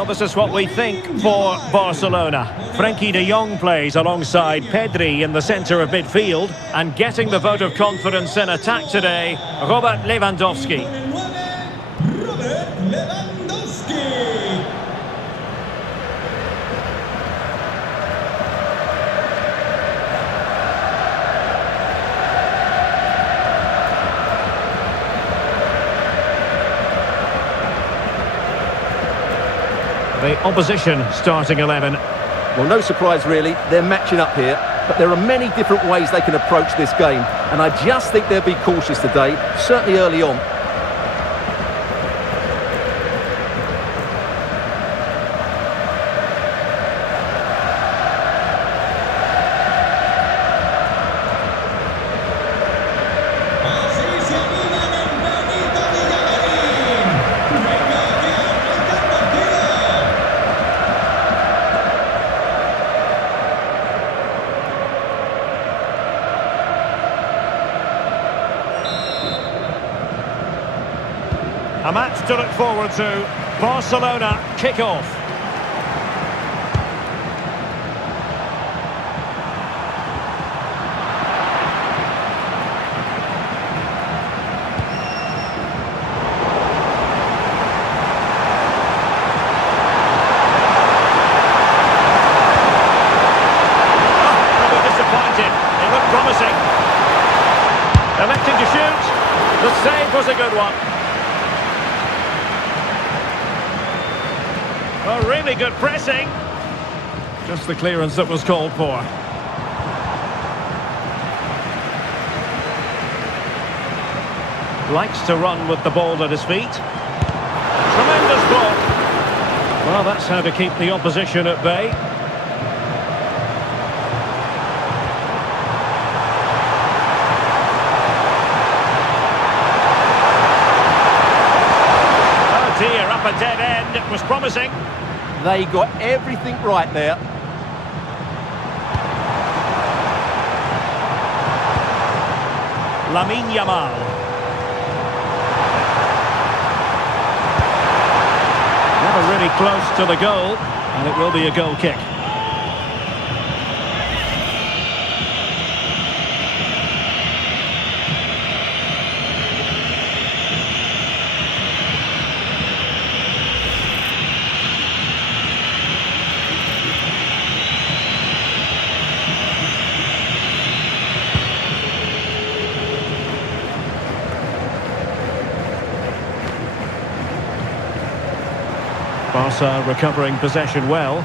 Well, this is what we think for Barcelona. Frenkie de Jong plays alongside Pedri in the centre of midfield. And getting the vote of confidence in attack today, Robert Lewandowski. The opposition starting 11. Well, no surprise really, they're matching up here, but there are many different ways they can approach this game, and I just think they'll be cautious today, certainly early on. A match to look forward to. Barcelona kick-off. Rather disappointed. It looked promising. Electing to shoot. The save was a good one. Oh, really good pressing. Just the clearance that was called for. Likes to run with the ball at his feet. Tremendous block. Well, that's how to keep the opposition at bay. Oh dear, up a dead end. It was promising. They got everything right there. Lamine Yamal. Never really close to the goal, and it will be a goal kick. Barca recovering possession well.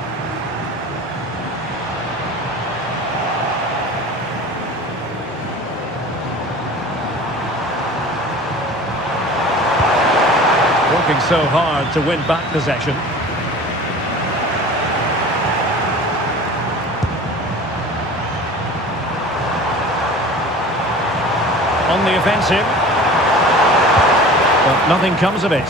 Working so hard to win back possession. On the offensive. But nothing comes of it.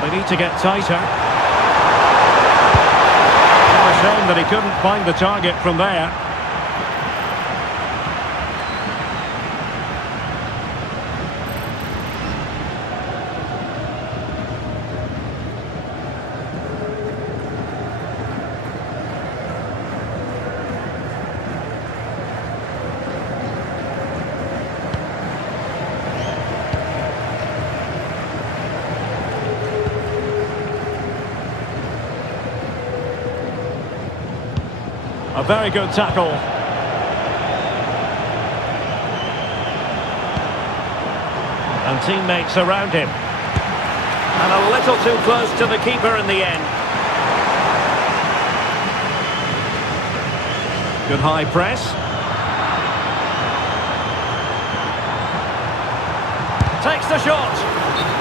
They need to get tighter. What a shame that he couldn't find the target from there. A very good tackle. And teammates around him. And a little too close to the keeper in the end. Good high press. Takes the shot.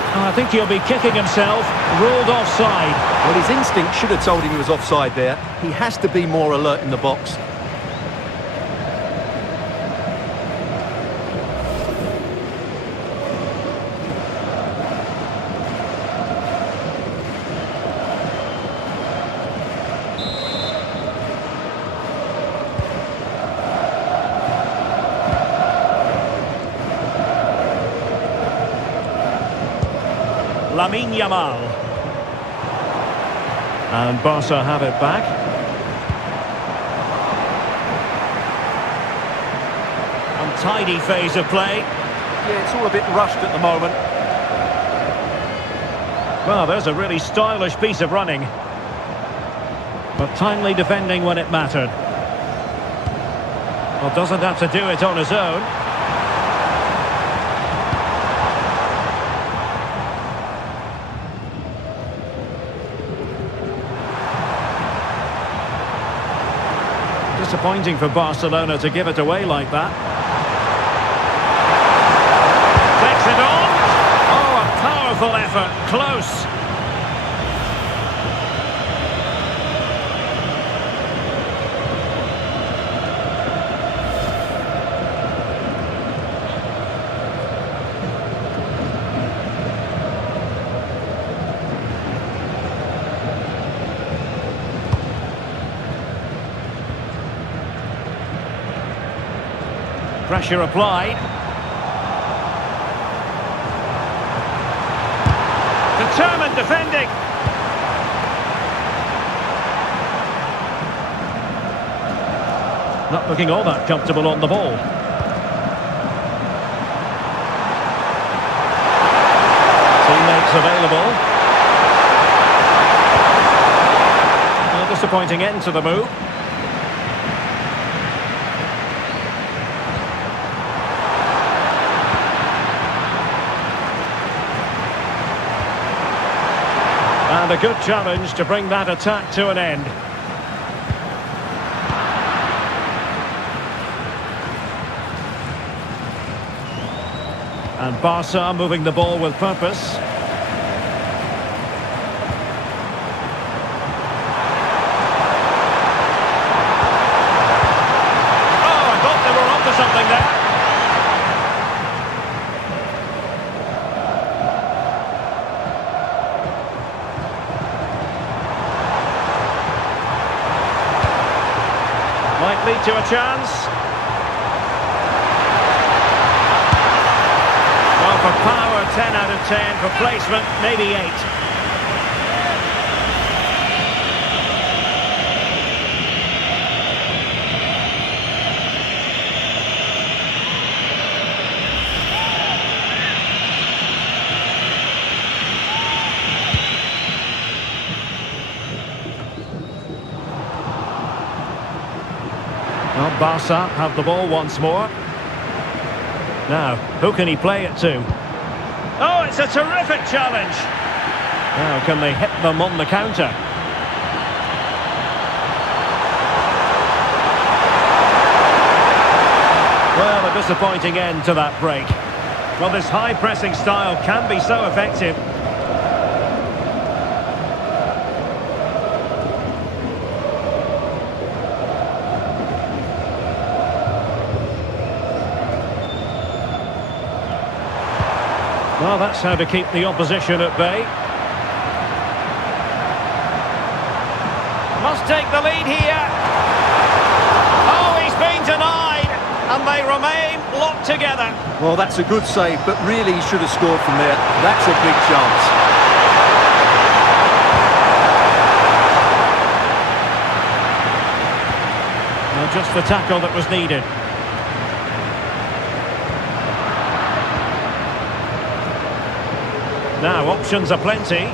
Oh, I think he'll be kicking himself. Ruled offside. Well, his instinct should have told him he was offside there. He has to be more alert in the box. Lamine Yamal. And Barca have it back. Untidy phase of play. Yeah, it's all a bit rushed at the moment. Well, there's a really stylish piece of running. But timely defending when it mattered. Well, doesn't have to do it on his own. Disappointing for Barcelona to give it away like that. Takes it on. Oh, a powerful effort. Close. Pressure applied. Determined defending. Not looking all that comfortable on the ball. Teammates available. A disappointing end to the move. And a good challenge to bring that attack to an end. And Barca moving the ball with purpose. Oh, I thought they were onto something there. Might lead to a chance. Well, for power, 10 out of 10. For placement, maybe 8. Well, Barca have the ball once more. Now, who can he play it to? Oh, it's a terrific challenge. Now, can they hit them on the counter? Well, a disappointing end to that break. Well, this high-pressing style can be so effective. Well, that's how to keep the opposition at bay. Must take the lead here. Oh, he's been denied. And they remain locked together. Well, that's a good save, but really he should have scored from there. That's a big chance. Well, just the tackle that was needed. Now, options are plenty. A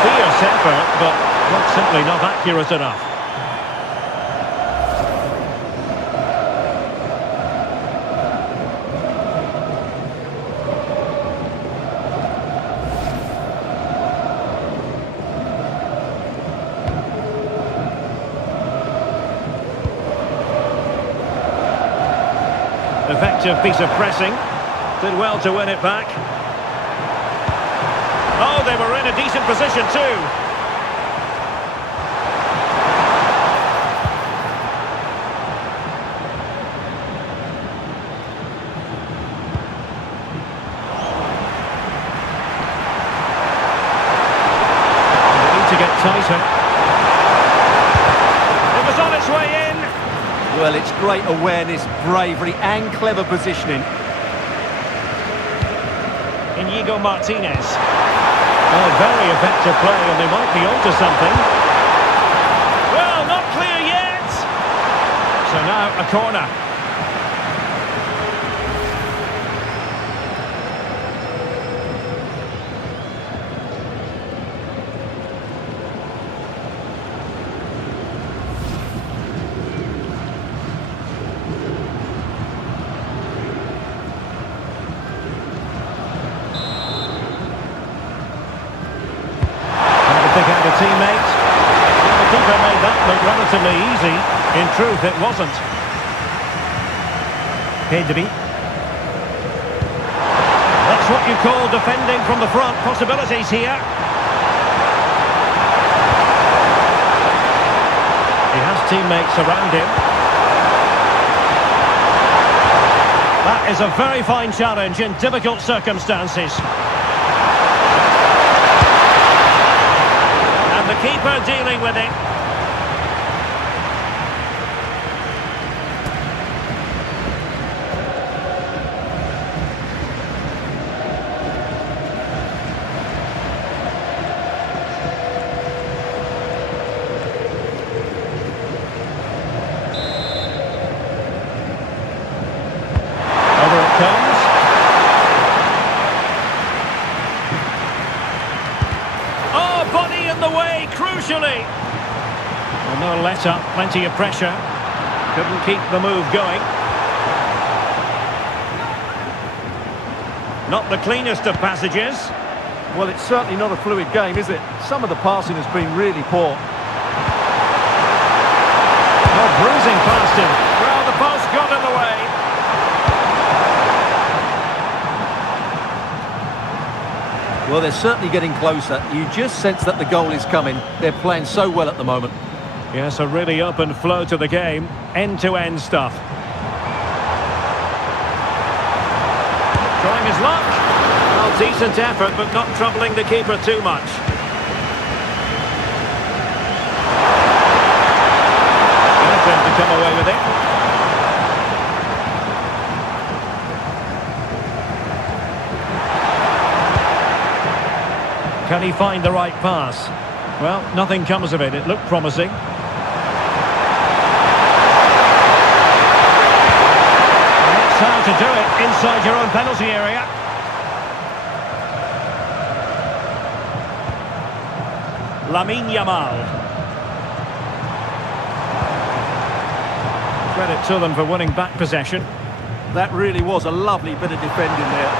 fierce effort, but simply not accurate enough. Effective piece of pressing. Did well to win it back. Oh, they were in a decent position too. They need to get tighter. It was on its way in. Well, it's great awareness, bravery and clever positioning. Inigo Martinez. Oh, very effective play, and they might be onto something. Well, not clear yet. So now a corner. Pick out a teammate. Well, the keeper made that look relatively easy. In truth, it wasn't. Pedri. That's what you call defending from the front. Possibilities here. He has teammates around him. That is a very fine challenge in difficult circumstances. The keeper dealing with it. Over it comes. Oh, body in the way, crucially. Well, no let up, plenty of pressure. Couldn't keep the move going. Not the cleanest of passages. Well, it's certainly not a fluid game, is it? Some of the passing has been really poor. Oh, bruising past him. Well, the post got in the way. Well, they're certainly getting closer. You just sense that the goal is coming. They're playing so well at the moment. Yes, a really open flow to the game. End-to-end stuff. Trying his luck. Well, decent effort, but not troubling the keeper too much. Good to come away with it. Can he find the right pass? Well, nothing comes of it. It looked promising. And that's how to do it inside your own penalty area. Lamine Yamal. Credit to them for winning back possession. That really was a lovely bit of defending there.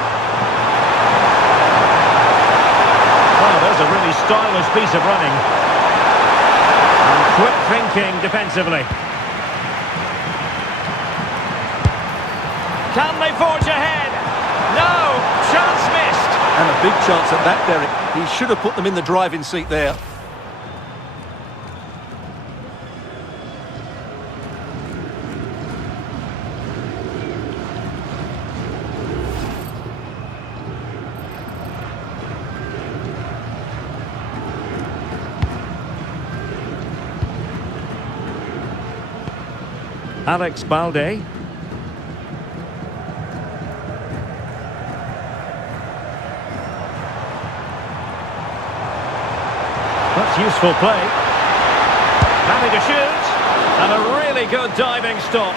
Well, there's a really stylish piece of running. And quick thinking defensively. Can they forge ahead? No! Chance missed! And a big chance at that, Derek. He should have put them in the driving seat there. Alex Balde. That's useful play. Happy to shoot. And a really good diving stop.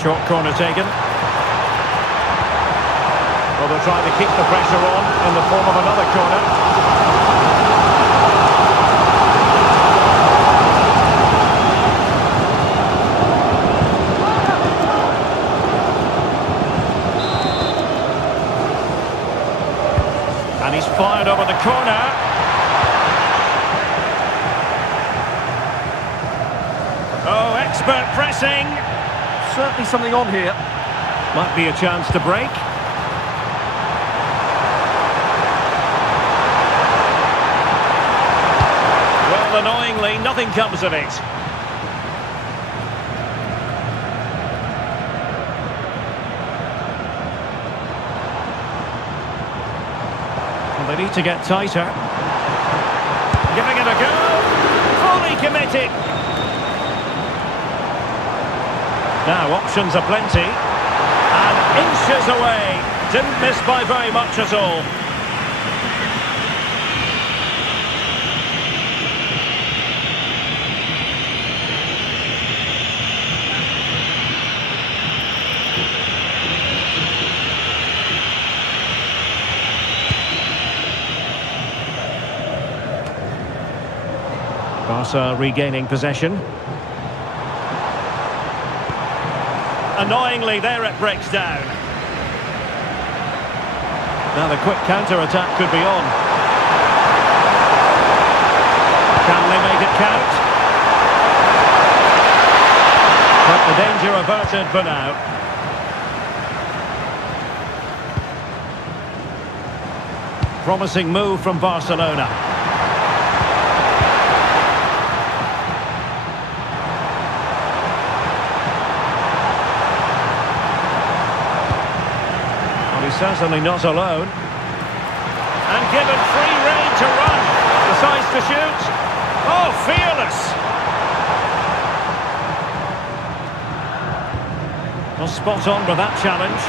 Short corner taken. Well, they'll try to keep the pressure on in the form of another corner. And he's fired over the corner. Oh, expert pressing. Certainly something on here. Might be a chance to break. nothing comes of it. Well, they need to get tighter. Giving it a go. Fully committed. Now options are plenty. And inches away. Didn't miss by very much at all. Barca regaining possession. Annoyingly, there it breaks down. Now the quick counter-attack could be on. Can they make it count? But the danger averted for now. Promising move from Barcelona. Certainly not alone. And given free rein to run. Decides to shoot. Oh, fearless! Well, spot on with that challenge.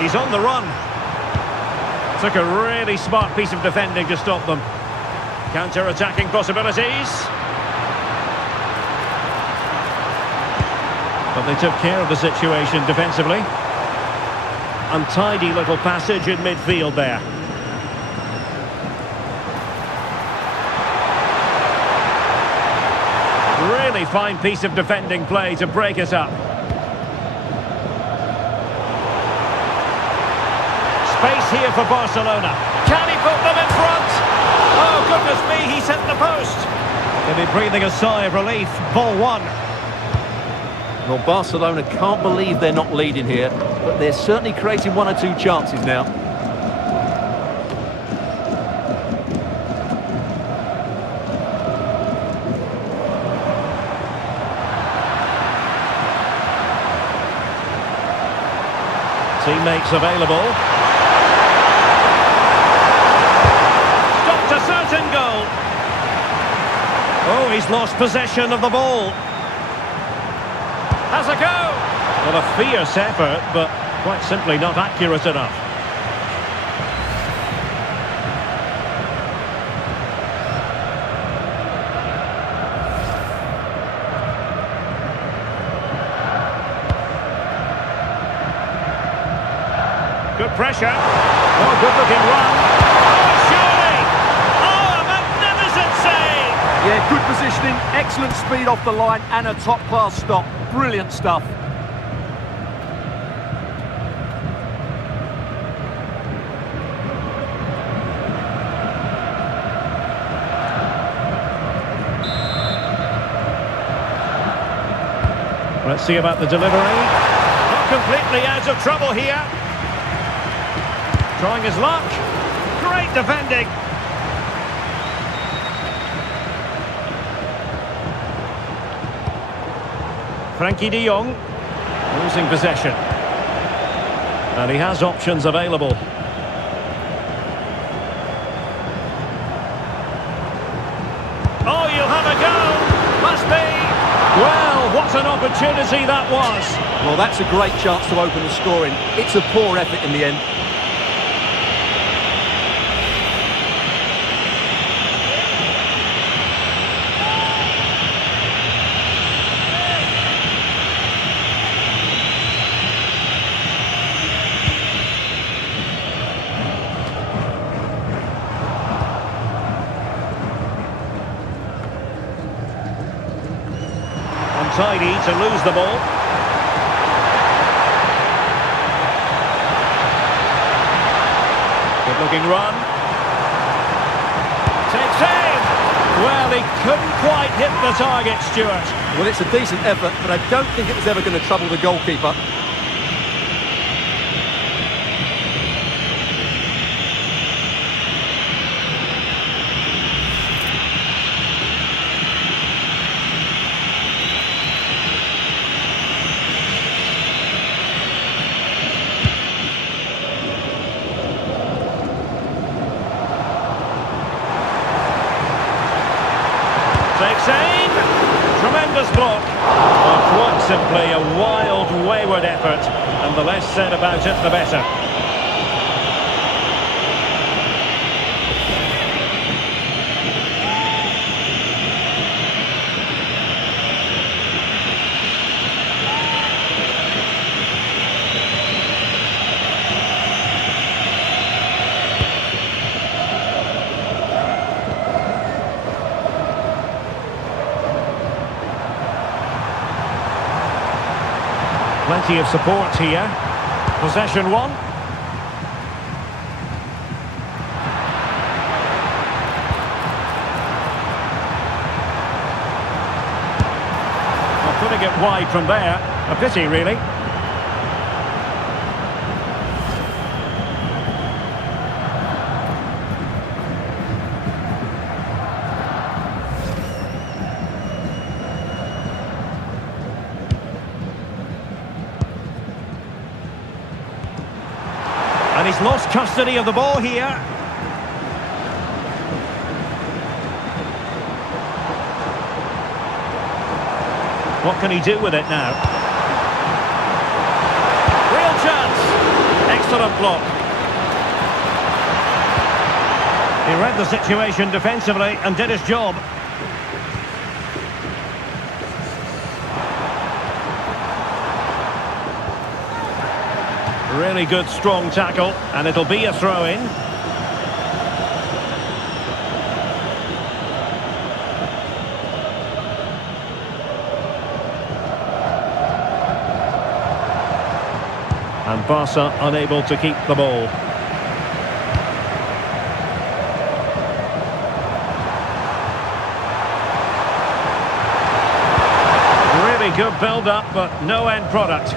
He's on the run. Took a really smart piece of defending to stop them. Counter-attacking possibilities. But they took care of the situation defensively. Untidy little passage in midfield there. Really fine piece of defending play to break it up. Space here for Barcelona. Can he put them in front? Oh, goodness me, he's hit the post. They'll be breathing a sigh of relief. Ball one. Well, Barcelona can't believe they're not leading here, but they're certainly creating one or two chances now. Teammates available. Stopped a certain goal. Oh, he's lost possession of the ball. Has a go! Well, a fierce effort, but quite simply not accurate enough. Good pressure. Oh, good looking run. Oh, surely! Oh, a magnificent save! Yeah, good positioning, excellent speed off the line, and a top-class stop. Brilliant stuff. Let's see about the delivery. Not completely out of trouble here. Trying his luck. Great defending. Frankie de Jong losing possession. And he has options available. Oh, you'll have a go. Must be. Well, what an opportunity that was. Well, that's a great chance to open the scoring. It's a poor effort in the end. Untidy to lose the ball. Good looking run. Takes aim. Well, he couldn't quite hit the target, Stuart. Well, it's a decent effort, but I don't think it was ever going to trouble the goalkeeper. simply a wild, wayward effort, and the less said about it, the better. Plenty of support here. Possession one. Well, putting it wide from there. A pity, really. And he's lost custody of the ball here. What can he do with it now? Real chance. Excellent block. He read the situation defensively and did his job. Really good, strong tackle, and it'll be a throw-in. And Barca unable to keep the ball. Really good build-up, but no end product.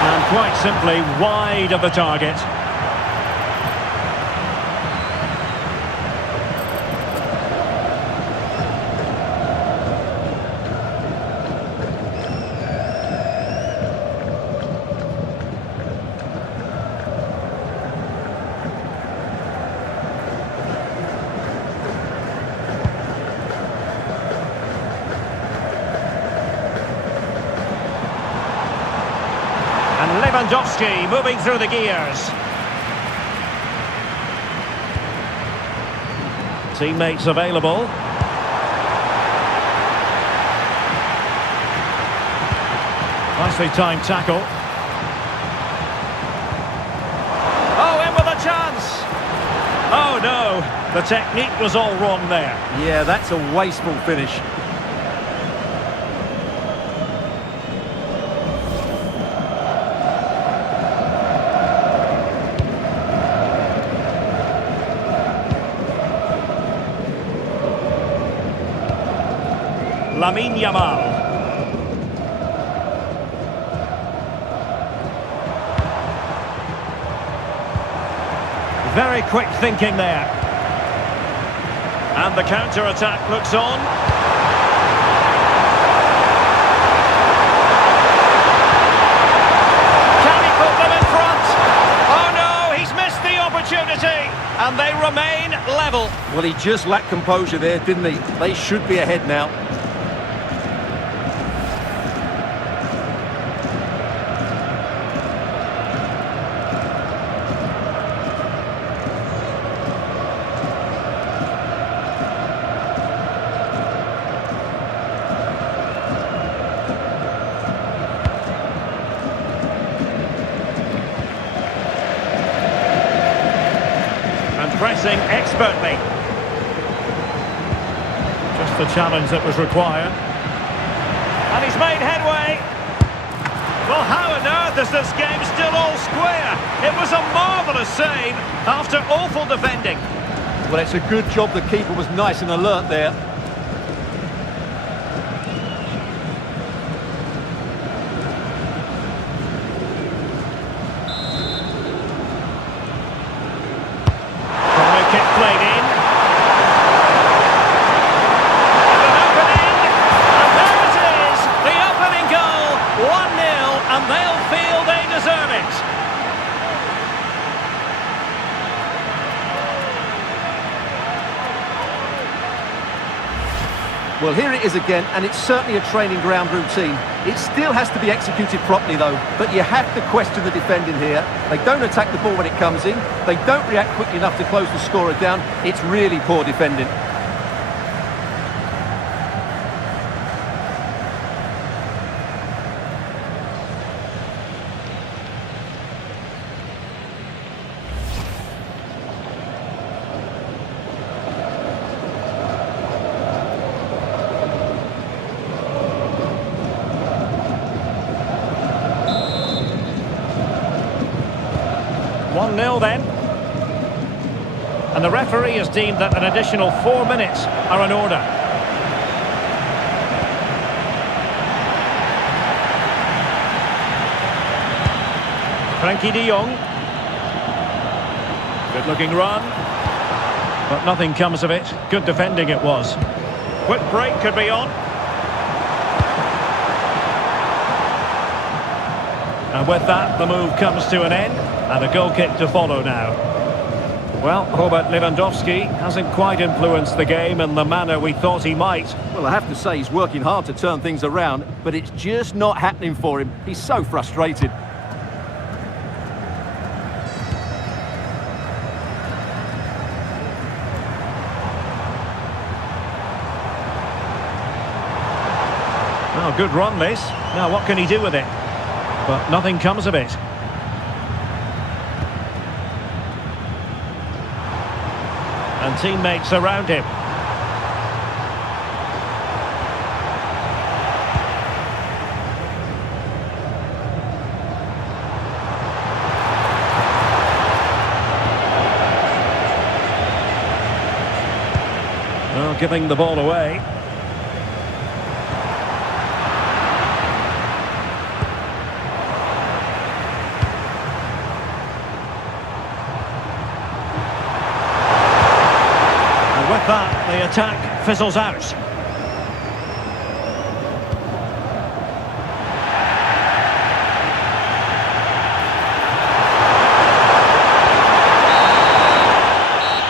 And quite simply wide of the target. And Lewandowski moving through the gears. Teammates available. Nicely timed tackle. Oh, in with a chance. Oh no, the technique was all wrong there. Yeah, that's a wasteful finish. Lamine Yamal. Very quick thinking there. And the counter-attack looks on. Can he put them in front? Oh no, he's missed the opportunity. And they remain level. Well, he just lacked composure there, didn't he? They should be ahead now. Pressing expertly. Just the challenge that was required. And he's made headway. Well, how on earth is this game still all square? It was a marvellous save after awful defending. Well, it's a good job the keeper was nice and alert there. Played in. And an opening. And there it is. The opening goal. 1-0. And they'll feel they deserve it. Well, here it is again, and it's certainly a training ground routine. It still has to be executed properly, though, but you have to question the defending here. They don't attack the ball when it comes in. They don't react quickly enough to close the scorer down. It's really poor defending. One 0 then. And the referee has deemed that an additional 4 minutes are in order. Frankie de Jong. Good looking run. But nothing comes of it. Good defending it was. Quick break could be on. And with that, the move comes to an end. And a goal kick to follow now. Well, Robert Lewandowski hasn't quite influenced the game in the manner we thought he might. Well, I have to say he's working hard to turn things around, but it's just not happening for him. He's so frustrated. Oh, good run this. Now what can he do with it? But nothing comes of it. And teammates around him. Well, giving the ball away. With that, the attack fizzles out.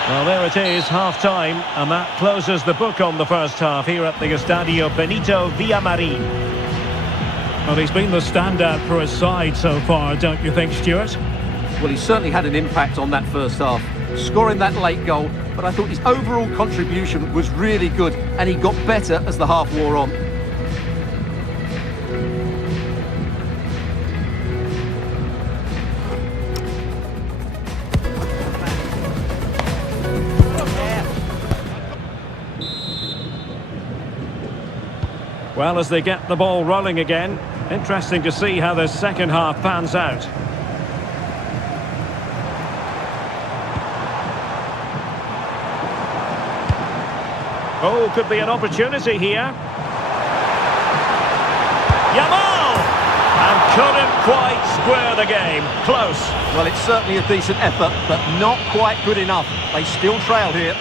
Well, there it is, half-time, and that closes the book on the first half here at the Estadio Benito Villamarín. Well, he's been the standout for his side so far, don't you think, Stuart? Well, he certainly had an impact on that first half, scoring that late goal, but I thought his overall contribution was really good, and he got better as the half wore on. Well, as they get the ball rolling again, interesting to see how the second half pans out. Oh, could be an opportunity here. Yamal! And couldn't quite square the game. Close. Well, it's certainly a decent effort, but not quite good enough. They still trail here.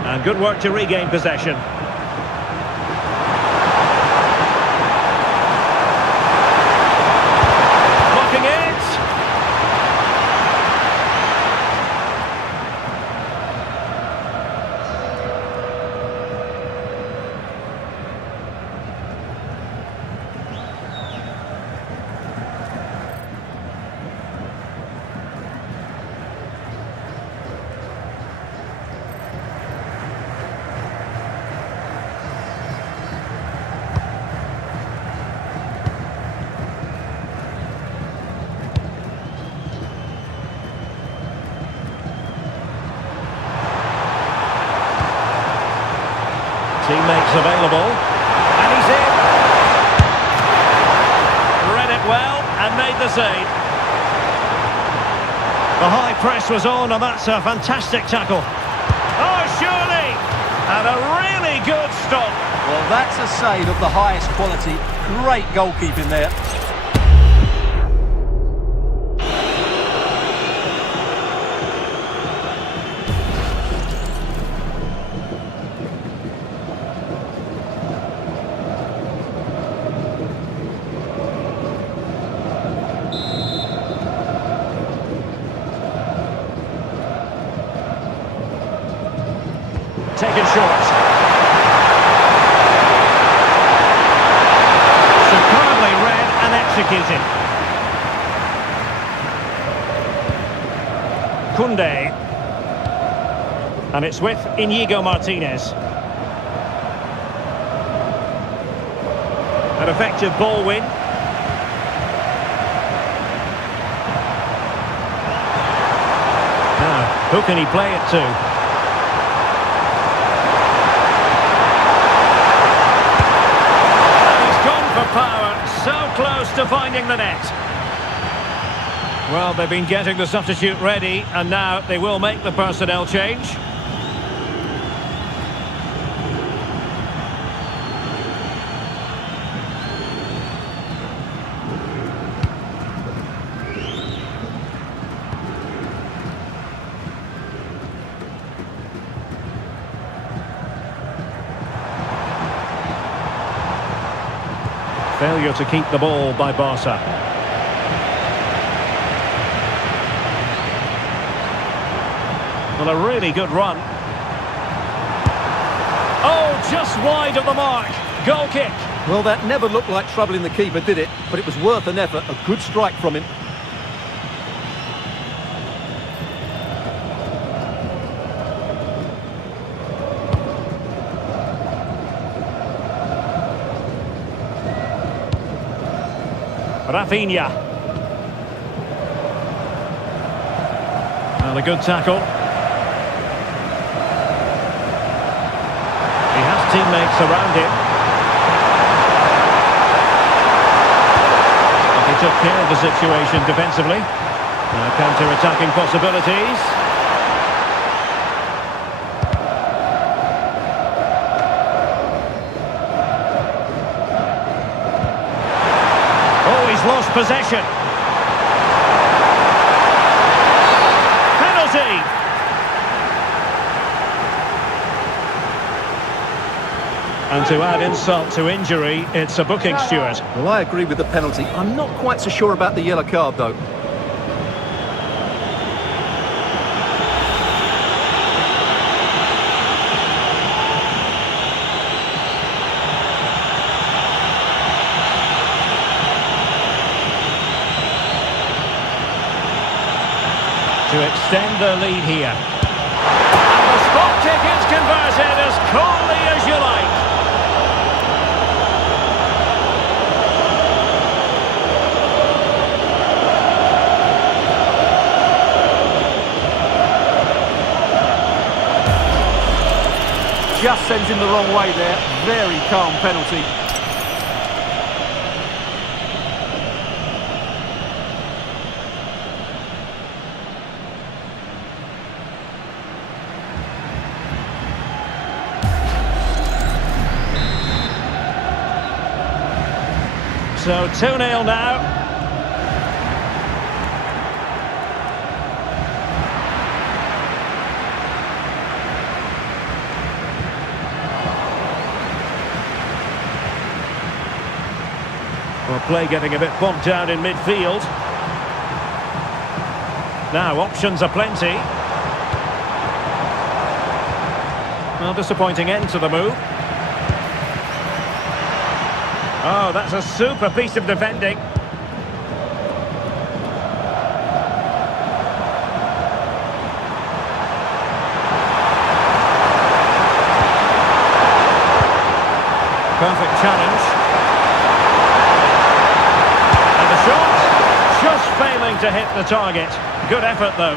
And good work to regain possession. Blocking it. Teammates available, and he's in. Read it well and made the save. The high press was on, and that's a fantastic tackle. Oh, surely! And a really good stop. Well, that's a save of the highest quality. Great goalkeeping there. Taken short. Superbly read and executed. Koundé. And it's with Inigo Martinez. An effective ball win. Now, who can he play it to? Power, so close to finding the net. Well, they've been getting the substitute ready, and now they will make the personnel change. Failure to keep the ball by Barca. Well, a really good run. Oh, just wide of the mark. Goal kick. Well, that never looked like troubling the keeper, did it? But it was worth an effort. A good strike from him. Rafinha. Well, a good tackle. He has teammates around him. But he took care of the situation defensively. Now counter-attacking possibilities. Lost possession. Penalty. And to add insult to injury, it's a booking, Stuart. Well, I agree with the penalty. I'm not quite so sure about the yellow card, though. To extend their lead here. And the spot kick is converted as coolly as you like. Just sends him the wrong way there. Very calm penalty. So 2-0 now. Well, play getting a bit bogged down in midfield. Now, options are plenty. Well, disappointing end to the move. Oh, that's a super piece of defending. Perfect challenge. And the shot, just failing to hit the target. Good effort, though.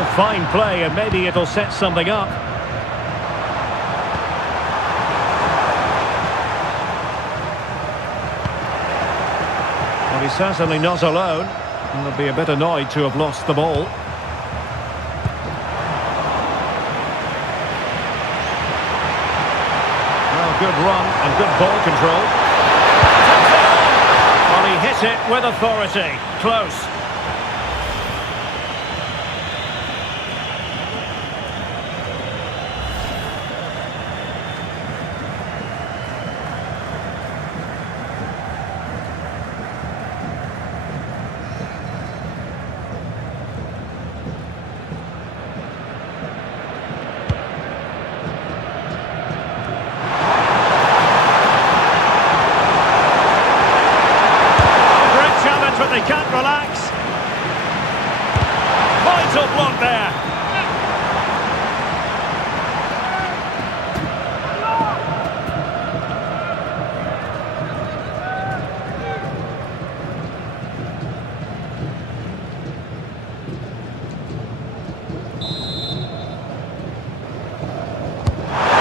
Well, fine play, and maybe it'll set something up. Well, he's certainly not alone. He'll be a bit annoyed to have lost the ball. Well, good run and good ball control. Takes it on! Well, he hit it with authority. Close. But they can't relax. Vital block there.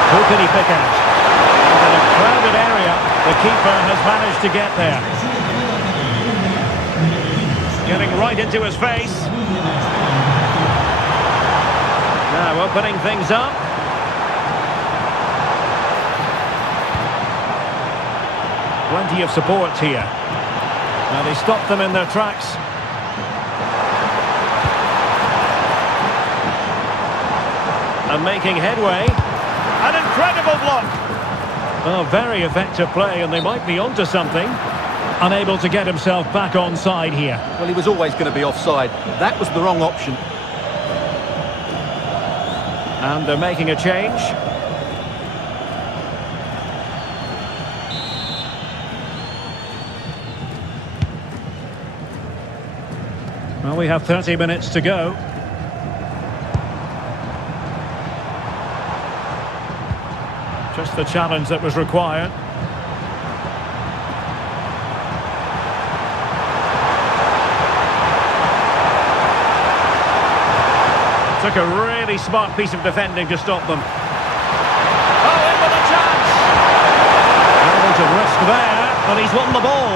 Who can he pick out? In a crowded area, the keeper has managed to get there. Getting right into his face. Now opening things up. Plenty of support here. Now they stopped them in their tracks. And making headway. An incredible block. Oh, very effective play, and they might be onto something. Unable to get himself back onside here. Well, he was always going to be offside. That was the wrong option. And they're making a change. Well, we have 30 minutes to go. Just the challenge that was required. Took a really smart piece of defending to stop them. Oh, in with a chance! Able to risk there, but he's won the ball.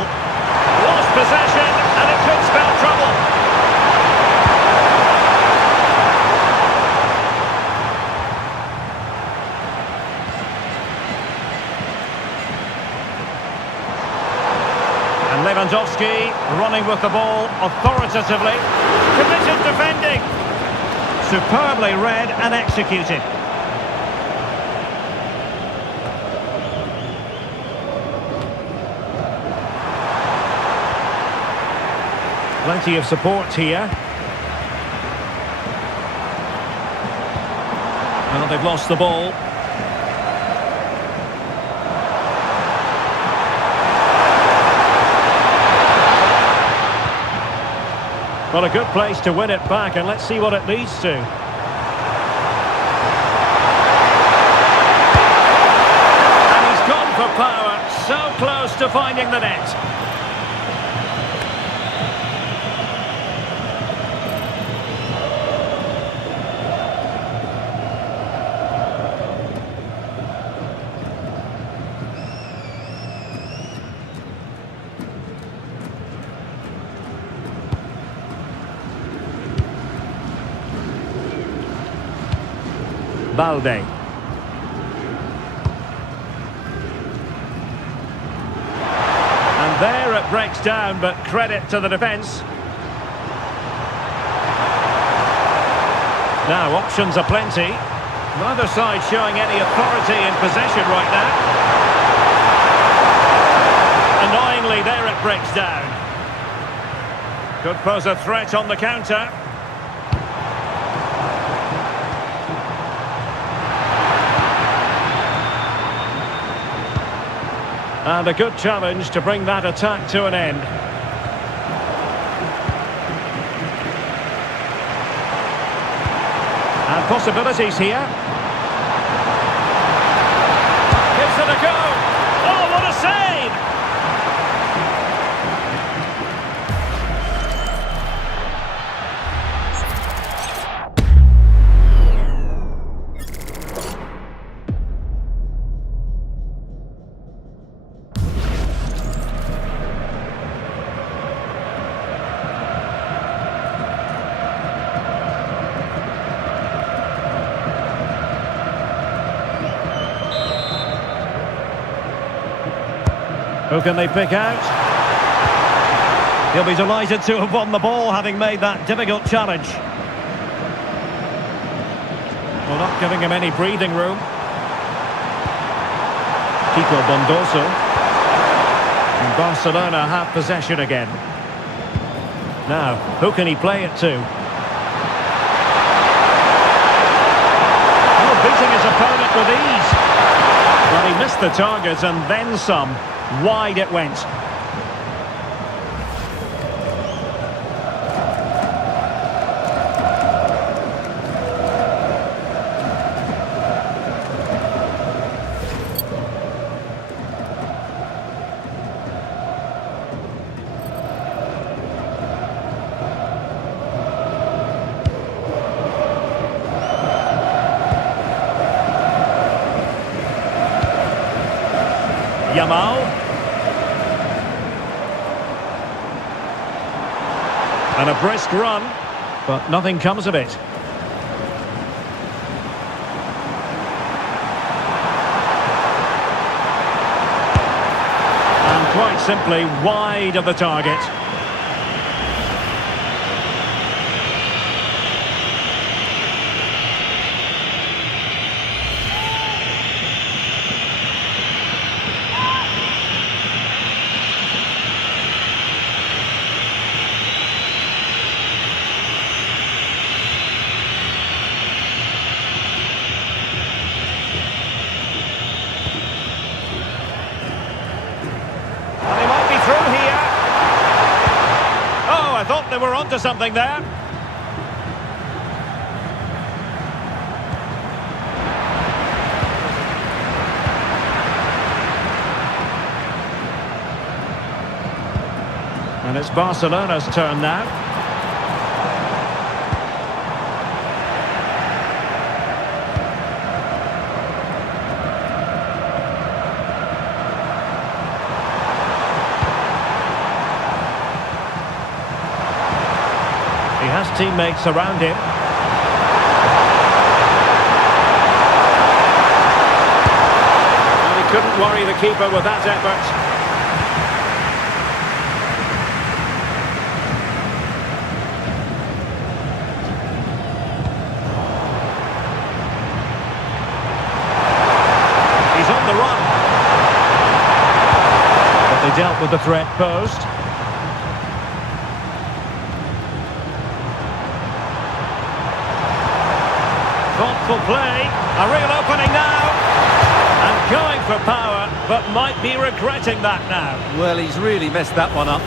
Lost possession, and it could spell trouble. And Lewandowski running with the ball authoritatively. Committed defending. Superbly read and executed. Plenty of support here. Well, they've lost the ball. Well, a good place to win it back, and let's see what it leads to. And he's gone for power, so close to finding the net. Balde. And there it breaks down, but credit to the defence. Now options are plenty. Neither side showing any authority in possession right now. Annoyingly, there it breaks down. Could pose a threat on the counter. And a good challenge to bring that attack to an end. And possibilities here. Gives it a go. Oh, what a save! can they pick out? He'll be delighted to have won the ball, having made that difficult challenge. Well, not giving him any breathing room. Kiko Bondoso. And Barcelona have possession again. Now, who can he play it to? Oh, beating his opponent with ease. Well, he missed the target and then some. Wide it went. Yamal. And a brisk run, but nothing comes of it. And quite simply wide of the target. I thought they were onto something there. And it's Barcelona's turn now. He has teammates around him. And he couldn't worry the keeper with that effort. He's on the run. But they dealt with the threat posed. Thoughtful play, a real opening now, and going for power, but might be regretting that now. Well, he's really messed that one up.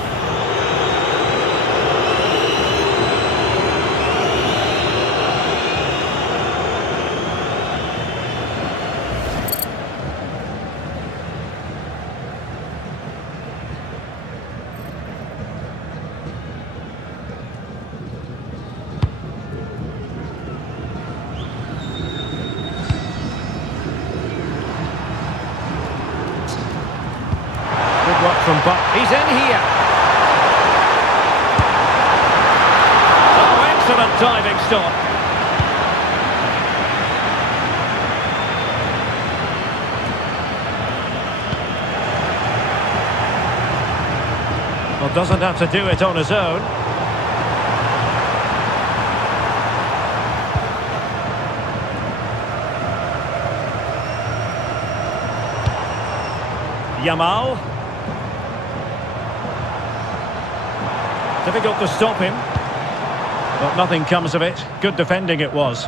From Buck, he's in here. Oh, excellent diving stop. Well, doesn't have to do it on his own. Yamal. Difficult to stop him, but nothing comes of it. Good defending it was.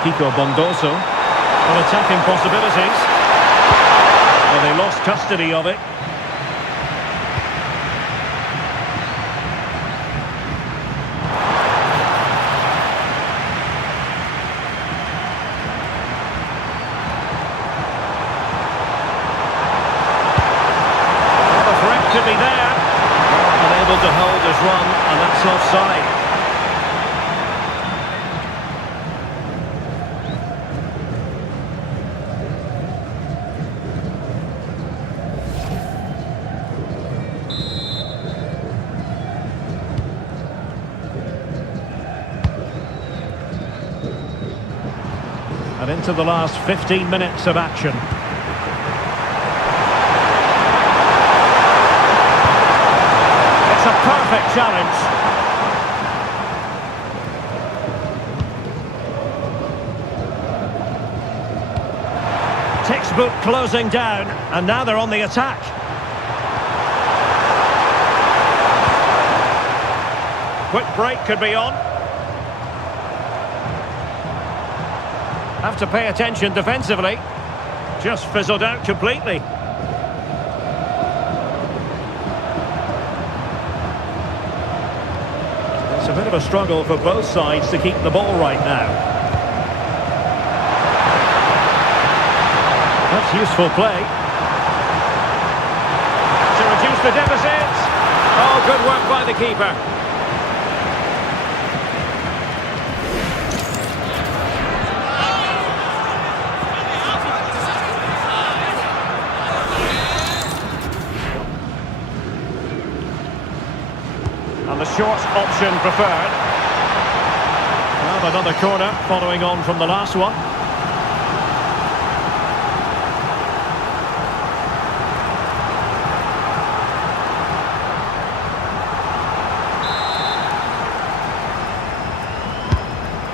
Kiko Bondoso. Well, attacking possibilities. Well, they lost custody of it. Could be there. Unable to hold his run, and that's offside. And into the last 15 minutes of action. It's a perfect challenge. Textbook closing down, and now they're on the attack. Quick break could be on. Have to pay attention defensively. Just fizzled out completely. It's a bit of a struggle for both sides to keep the ball right now. That's useful play. To reduce the deficit. Oh, good work by the keeper. And the short option preferred. Well, another corner following on from the last one.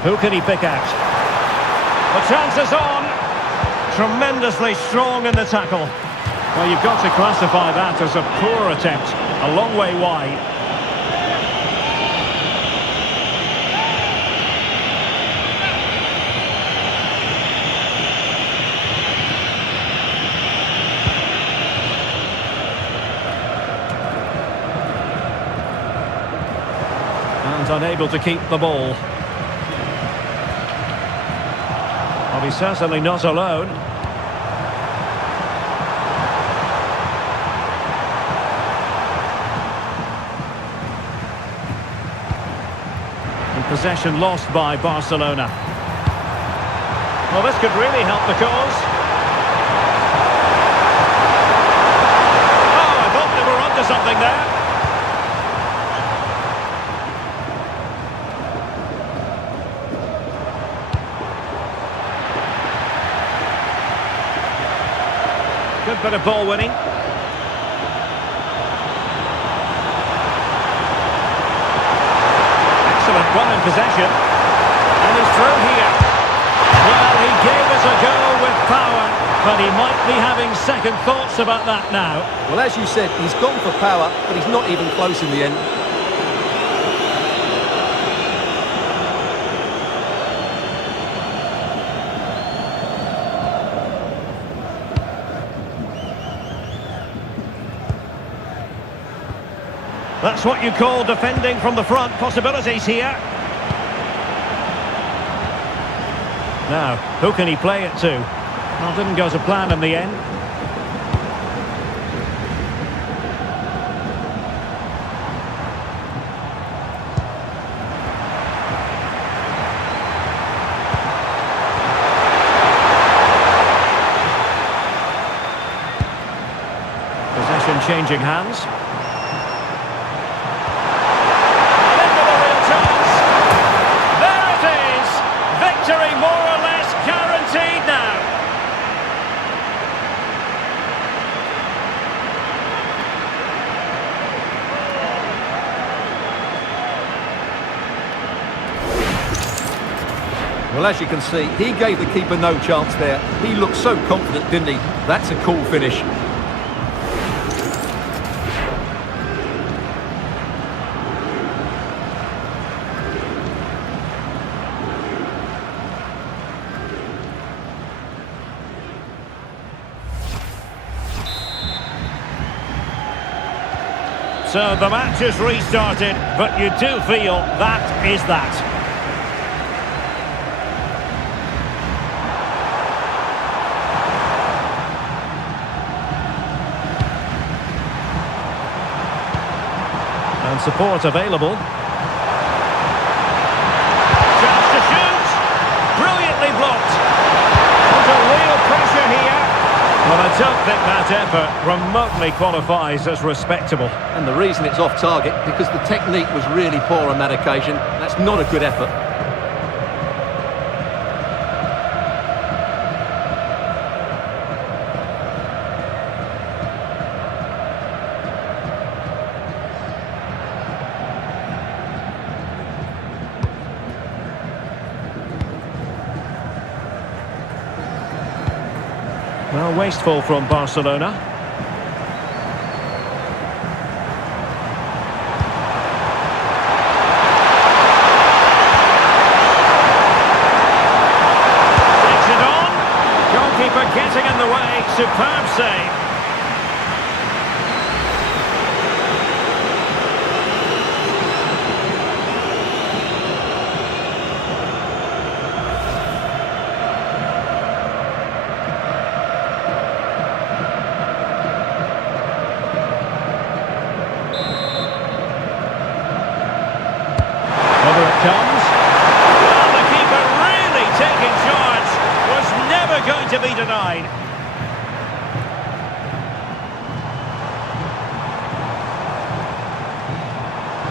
Who can he pick out? The chance is on. Tremendously strong in the tackle. Well, you've got to classify that as a poor attempt. A long way wide. And unable to keep the ball. Well, he's certainly not alone. And possession lost by Barcelona. Well, this could really help the cause. Oh, I thought they were onto something there. Good bit of ball winning. Excellent run in possession. And he's through here. Well, he gave us a go with power, but he might be having second thoughts about that now. Well, as you said, he's gone for power, but he's not even close in the end. That's what you call defending from the front. Possibilities here. Now, who can he play it to? Well, didn't go to plan in the end. Possession changing hands. Victory more or less guaranteed now. Well, as you can see, he gave the keeper no chance there. He looked so confident, didn't he? That's a cool finish. So the match is restarted, but you do feel that is that. And support available. Chance to shoot. Brilliantly blocked. Under real pressure here. Well, I don't think that effort remotely qualifies as respectable. And the reason it's off target, because the technique was really poor on that occasion. That's not a good effort. Well, wasteful from Barcelona. Takes it on. Goalkeeper getting in the way. Superb save. Comes. Well, the keeper really taking charge. Was never going to be denied.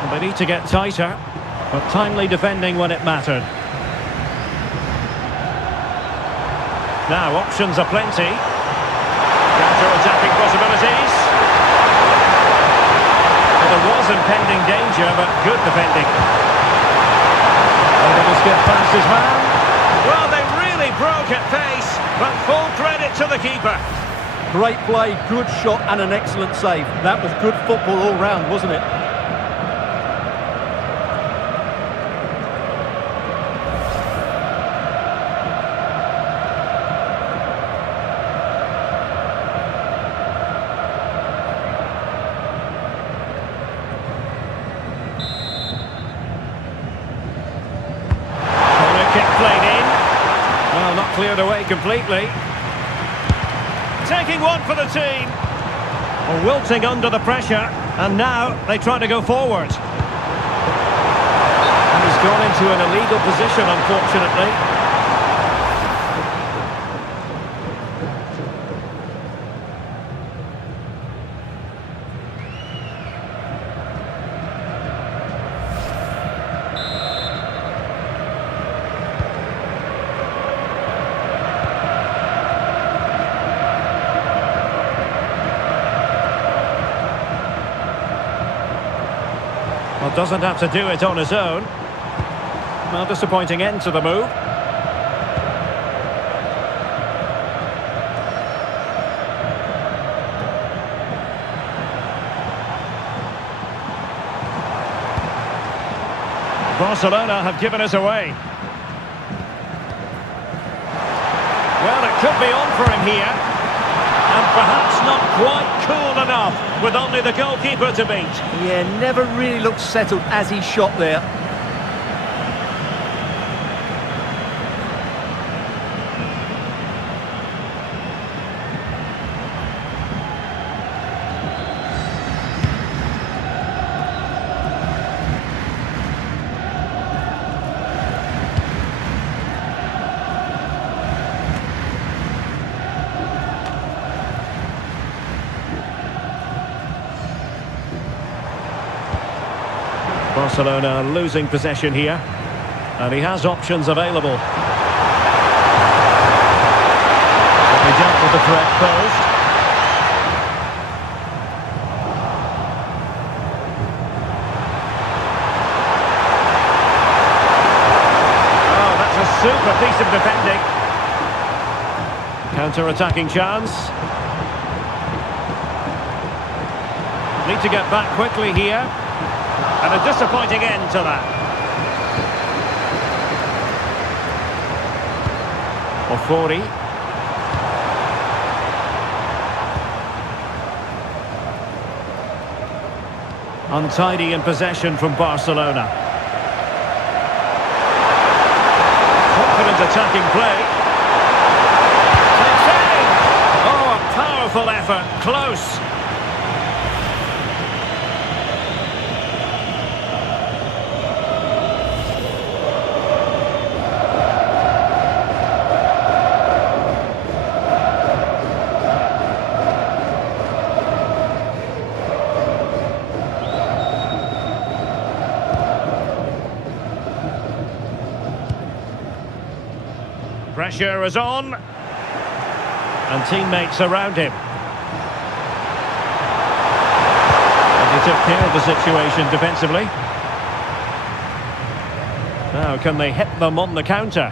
They need to get tighter, but timely defending when it mattered. Now options are plenty. Counter-attacking possibilities. Well, there was impending danger, but good defending. Able to skip past his man. Well, they really broke at pace, but full credit to the keeper. Great play, good shot and an excellent save. That was good football all round, wasn't it? Played in. Well, not cleared away completely. Taking one for the team. Well, wilting under the pressure, and now they try to go forward. And he's gone into an illegal position, unfortunately. Well, doesn't have to do it on his own. Well, disappointing end to the move. Barcelona have given us away. Well, it could be on for him here. And perhaps not quite cool enough with only the goalkeeper to beat. Yeah, never really looked settled as he shot there. Barcelona losing possession here, and he has options available. He dealt with the threat posed. Oh, that's a super piece of defending. Counter-attacking chance. Need to get back quickly here. And a disappointing end to that. Or 40. Untidy in possession from Barcelona. Confident attacking play. Oh, a powerful effort. Close. Pressure is on, and teammates around him. And he took care of the situation defensively. Now, can they hit them on the counter?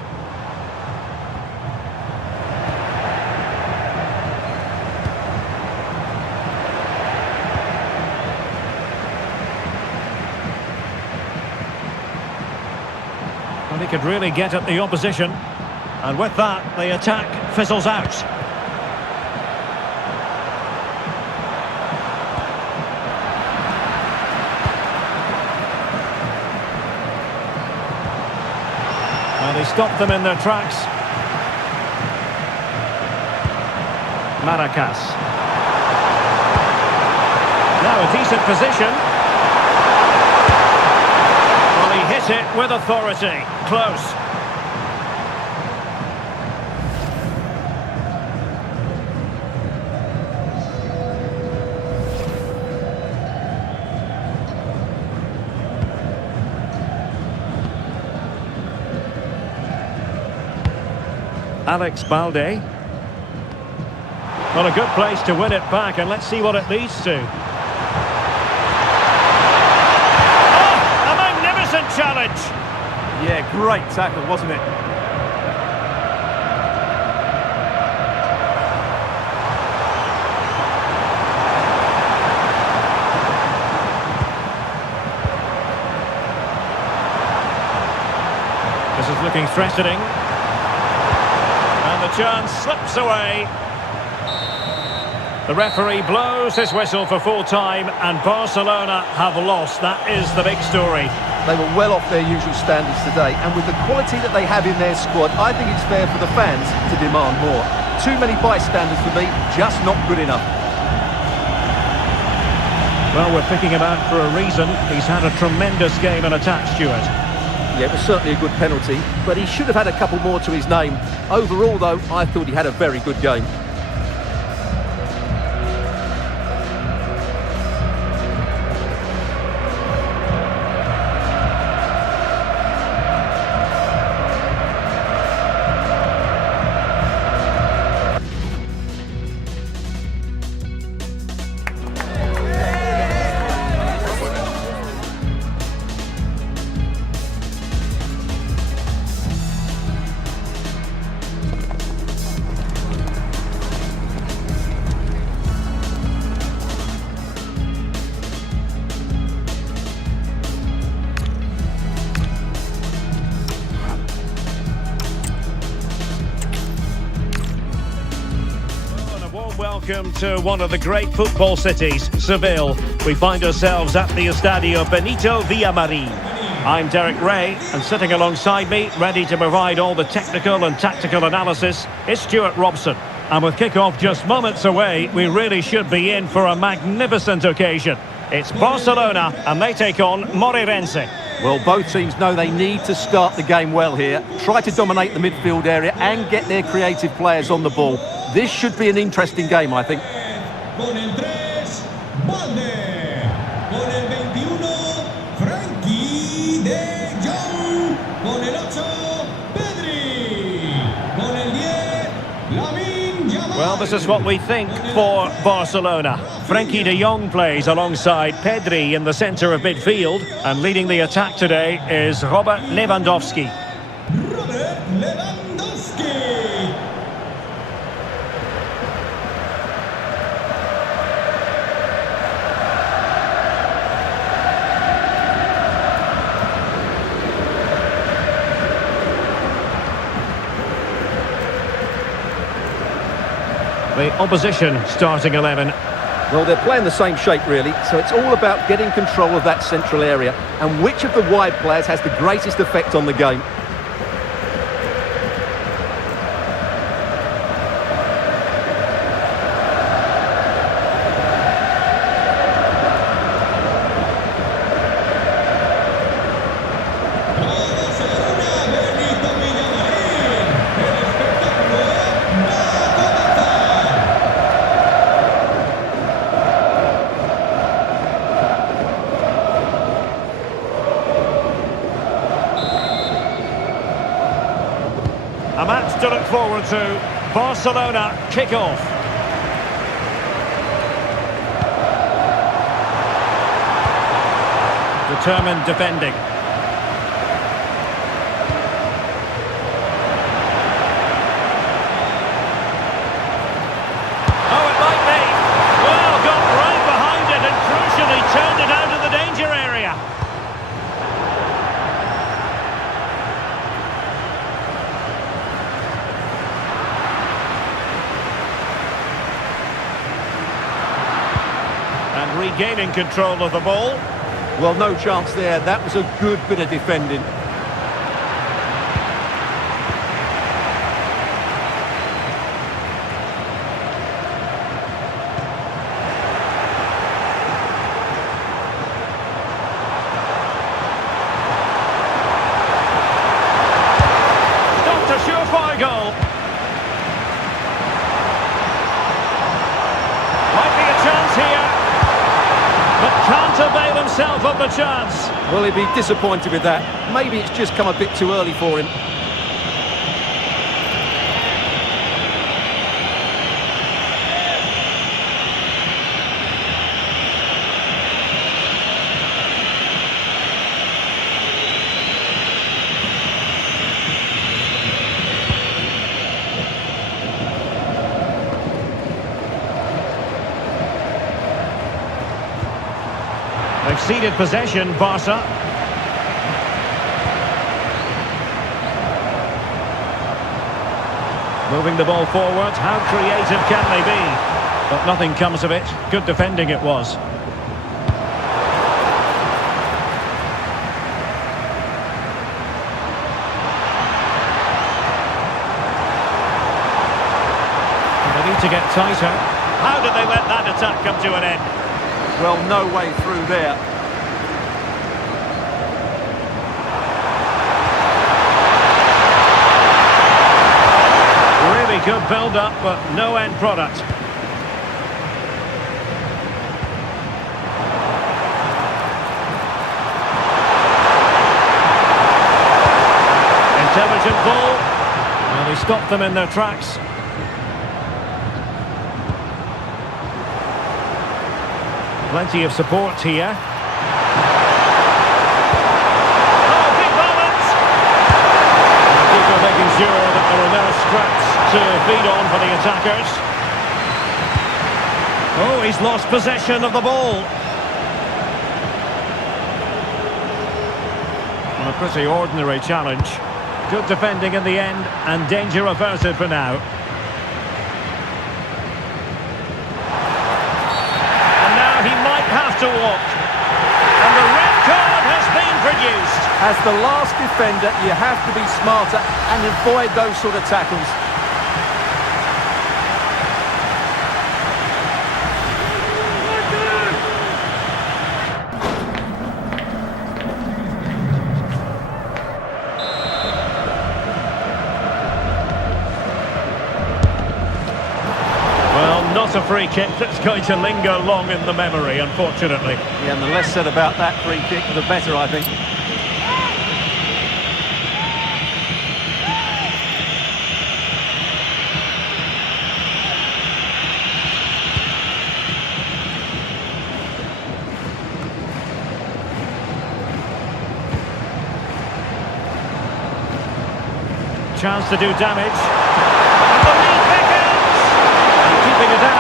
Well, he could really get at the opposition. And with that, the attack fizzles out. And he stopped them in their tracks. Maracas. Now a decent position. Well, he hit it with authority. Close. Alex Balde. Well, a good place to win it back, and let's see what it leads to. Oh, a magnificent challenge! Yeah, great tackle, wasn't it? This is looking threatening. And the chance slips away. The referee blows his whistle for full time, and Barcelona have lost. That is the big story. They were well off their usual standards today, and with the quality that they have in their squad, I think it's fair for the fans to demand more. Too many bystanders for me, just not good enough. Well, we're picking him out for a reason. He's had a tremendous game in attack, Stuart. Yeah, it was certainly a good penalty, but he should have had a couple more to his name. Overall, though, I thought he had a very good game. Welcome to one of the great football cities, Seville. We find ourselves at the Estadio Benito Villamarín. I'm Derek Ray, and sitting alongside me, ready to provide all the technical and tactical analysis, is Stuart Robson. And with kick-off just moments away, we really should be in for a magnificent occasion. It's Barcelona, and they take on Moreirense. Well, both teams know they need to start the game well here. Try to dominate the midfield area and get their creative players on the ball. This should be an interesting game, I think. Con el 3, Balde. Con el 21, Frankie de Jong. Con el 8, Pedri. Con el 10, Lamine Yamal. Well, this is what we think for Barcelona. Frankie de Jong plays alongside Pedri in the centre of midfield, and leading the attack today is Robert Lewandowski. Robert Lewandowski. The opposition starting 11. Well, they're playing the same shape, really, so it's all about getting control of that central area and which of the wide players has the greatest effect on the game. A match to look forward to. Barcelona kick-off. Determined defending. Oh, it might be. Well, got right behind it and crucially turned it out of the danger area. regaining control of the ball. Well, no chance there. That was a good bit of defending. Stopped a surefire goal. Might be a chance here, but can't avail himself of the chance. Well, he'd be disappointed with that. Maybe it's just come a bit too early for him. They've ceded possession, Barca. Moving the ball forward, how creative can they be? But nothing comes of it. Good defending it was. They need to get tighter. How did they let that attack come to an end? Well, no way through there. Really good build-up, but no end product. Intelligent ball. Well, he stopped them in their tracks. Plenty of support here. Oh, big moment! The keeper making sure that there are no scraps to feed on for the attackers. Oh, he's lost possession of the ball. Well, a pretty ordinary challenge. Good defending in the end, and danger averted for now. To walk, and the red card has been produced. As the last defender, you have to be smarter and avoid those sort of tackles. Not a free kick that's going to linger long in the memory, unfortunately. Yeah, and the less said about that free kick, the better, I think. Chance to do damage. And the lead beckons! And keeping it out.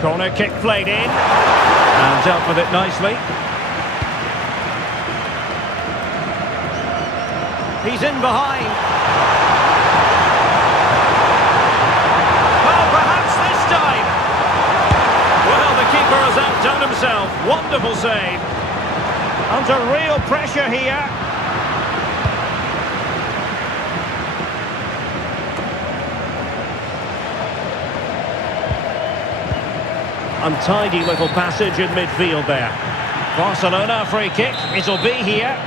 Corner kick played in. And dealt with it nicely. He's in behind. Well, perhaps this time. Well, the keeper has outdone himself. Wonderful save. Under real pressure here. Untidy little passage in midfield there. Barcelona free kick. It'll be here.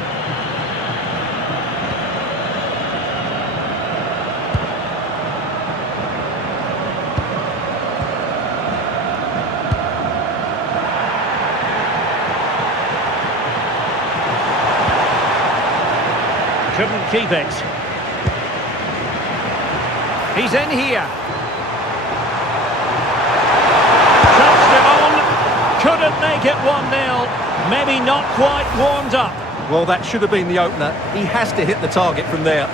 Couldn't keep it. He's in here. Touched him on. Couldn't make it 1-0. Maybe not quite warmed up. Well, that should have been the opener. He has to hit the target from there.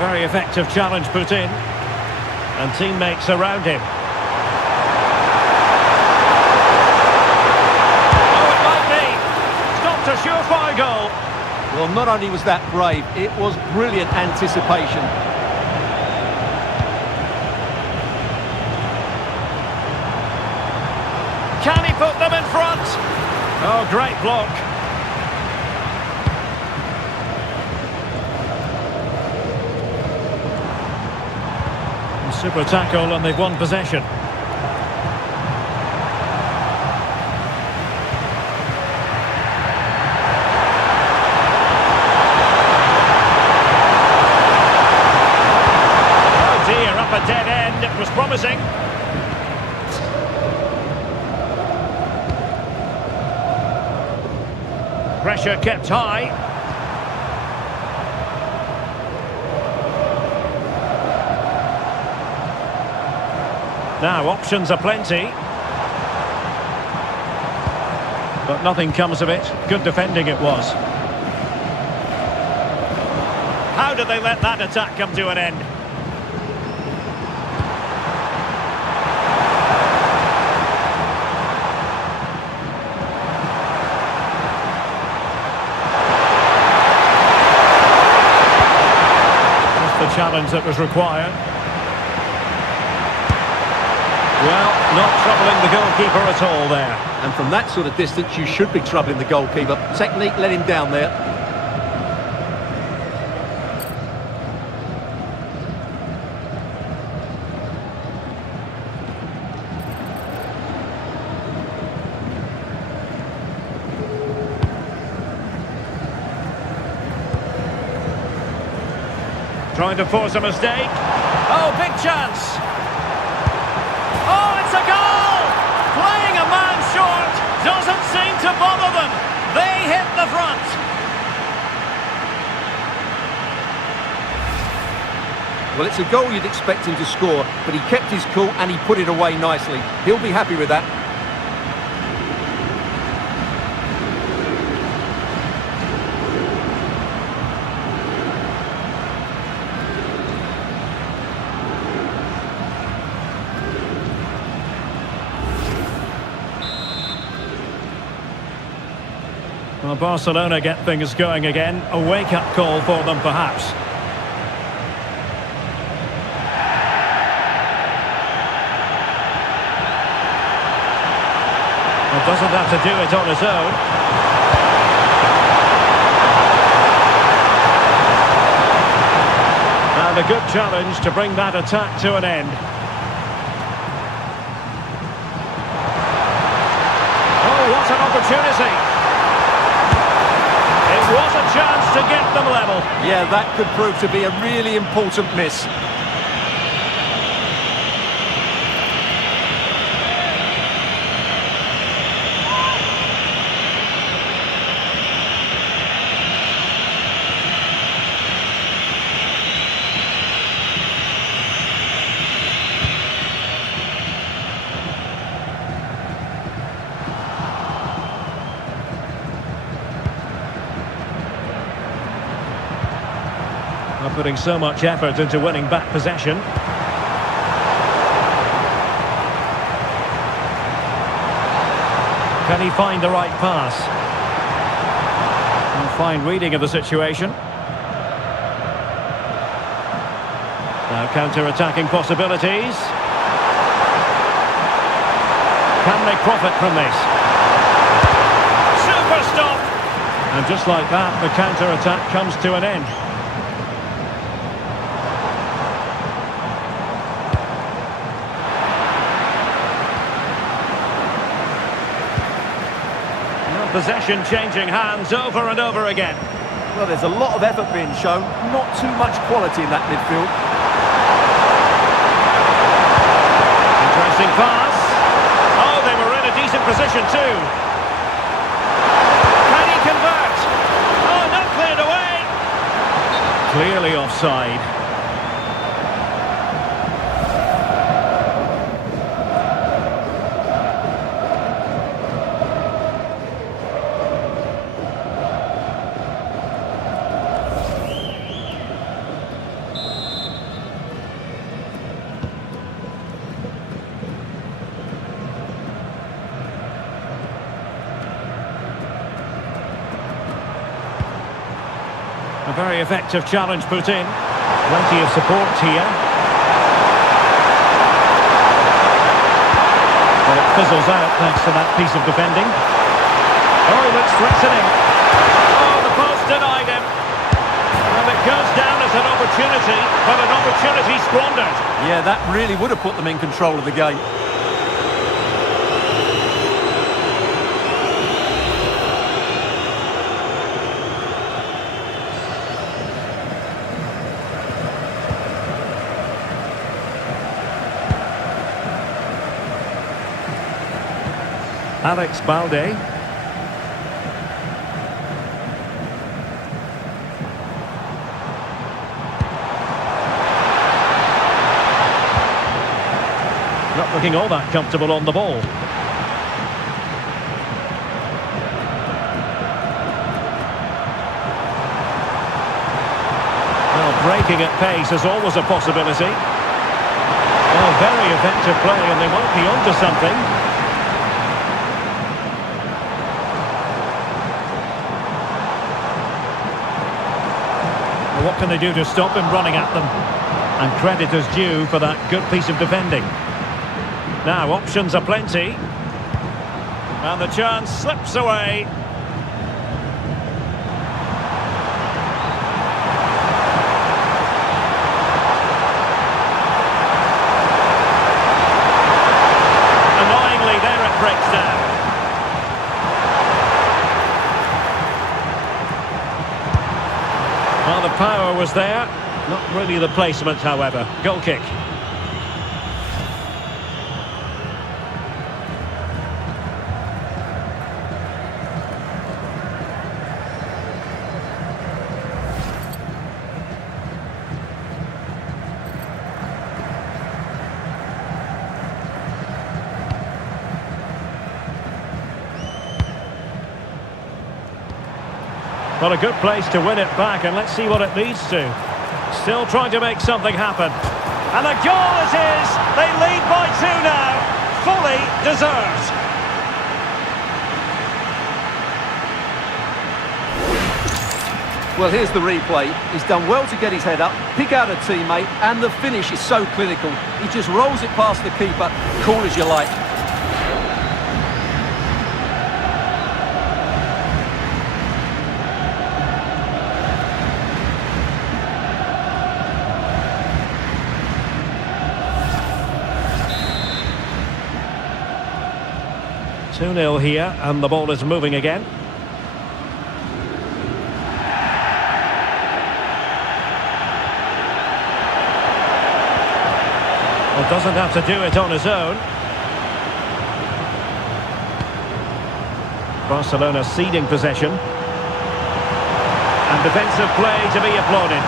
very effective challenge put in. And teammates around him. Oh, it might be. Stopped a surefire goal. Well, not only was that brave, it was brilliant anticipation. Can he put them in front? Oh, great block. Super tackle and they've won possession. Oh dear, up a dead end. It was promising. Pressure kept high. Now, options are plenty. But nothing comes of it. Good defending it was. How did they let that attack come to an end? Just the challenge that was required. Well, not troubling the goalkeeper at all there. And from that sort of distance, you should be troubling the goalkeeper. Technique let him down there. Trying to force a mistake. Oh, big chance. Oh, it's a goal! Playing a man short doesn't seem to bother them. They hit the front. Well, it's a goal you'd expect him to score, but he kept his cool and he put it away nicely. He'll be happy with that. Well, Barcelona get things going again. A wake-up call for them, perhaps. Well, doesn't have to do it on his own. And a good challenge to bring that attack to an end. Oh, what an opportunity! It was a chance to get them level. Yeah, that could prove to be a really important miss. They're putting so much effort into winning back possession. Can he find the right pass? And fine reading of the situation. Now counter-attacking possibilities. Can they profit from this? Super stop! And just like that, the counter-attack comes to an end. Possession changing hands over and over again. Well, there's a lot of effort being shown, not too much quality in that midfield. Interesting pass. Oh, they were in a decent position too. Can he convert? Oh, not cleared away. Clearly offside. A very effective challenge put in. Plenty of support here. But it fizzles out thanks to that piece of defending. Oh, he looks threatening. Oh, the post denied him. And it goes down as an opportunity, but an opportunity squandered. Yeah, that really would have put them in control of the game. Alex Balde. Not looking all that comfortable on the ball. Well, breaking at pace is always a possibility. Well, very effective play, and they might be onto something. What can they do to stop him running at them? And credit is due for that good piece of defending. Now, options are plenty. And the chance slips away. Annoyingly, there it breaks down. Well, the power was there. Not really the placement, however. Goal kick. Well, a good place to win it back, and let's see what it leads to. Still trying to make something happen. And the goal is his! They lead by 2 now. Fully deserved. Well, here's the replay. He's done well to get his head up, pick out a teammate, and the finish is so clinical. He just rolls it past the keeper, cool as you like. Two-nil here, and the ball is moving again. Well, doesn't have to do it on his own. Barcelona ceding possession. And defensive play to be applauded.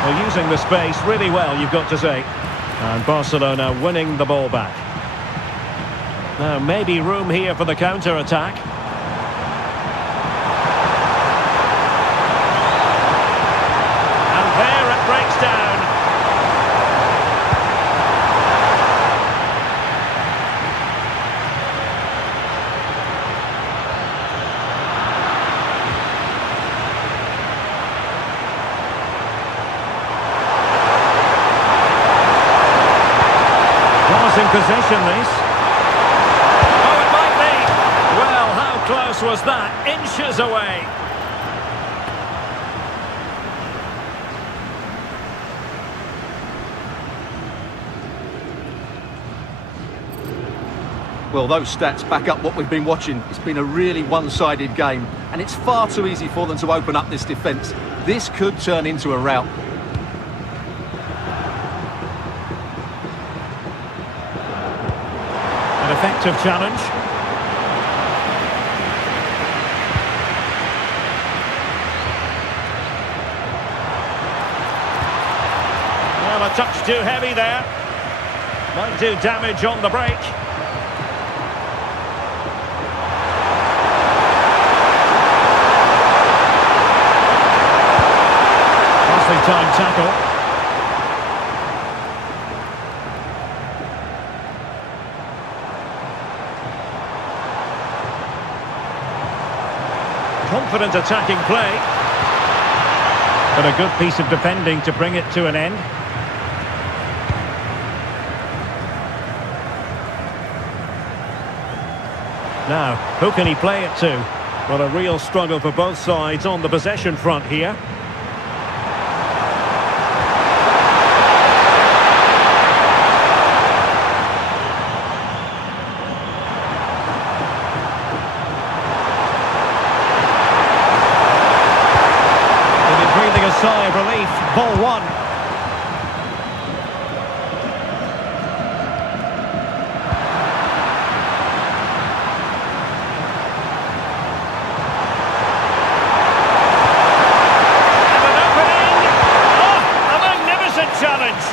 Well, using the space really well, you've got to say. And Barcelona winning the ball back. Now, maybe room here for the counter-attack. And there it breaks down. In possession, this. Oh, it might be. Well, how close was that? Inches away. Well, those stats back up what we've been watching. It's been a really one-sided game, and it's far too easy for them to open up this defence. This could turn into a rout. Effective challenge. Well, a touch too heavy there. Might do damage on the break. Nicely timed tackle. confident attacking play. But a good piece of defending to bring it to an end. Now, who can he play it to? Well, a real struggle for both sides on the possession front here. Breathing a sigh of relief. Ball one. And an opening. Oh, a magnificent challenge.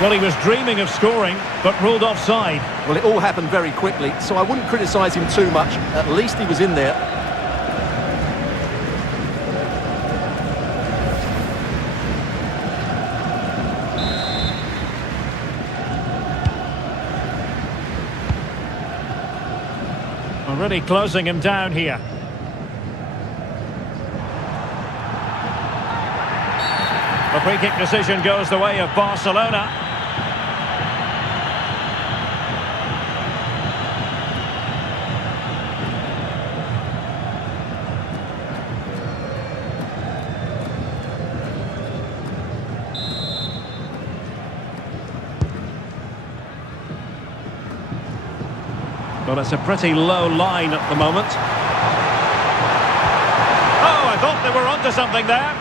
Well, he was dreaming of scoring, but ruled offside. Well, it all happened very quickly, so I wouldn't criticise him too much. At least he was in there. Really closing him down here. The free kick decision goes the way of Barcelona. Well, it's a pretty low line at the moment. Oh, I thought they were onto something there.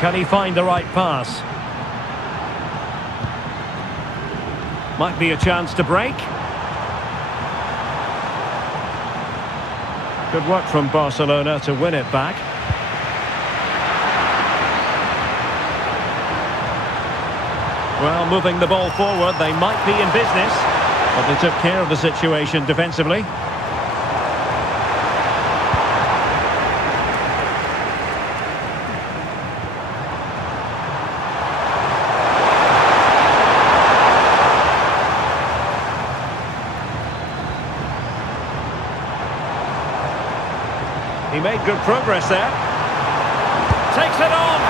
Can he find the right pass? Might be a chance to break. Good work from Barcelona to win it back. Well, moving the ball forward, they might be in business. But they took care of the situation defensively. He made good progress there. Takes it on.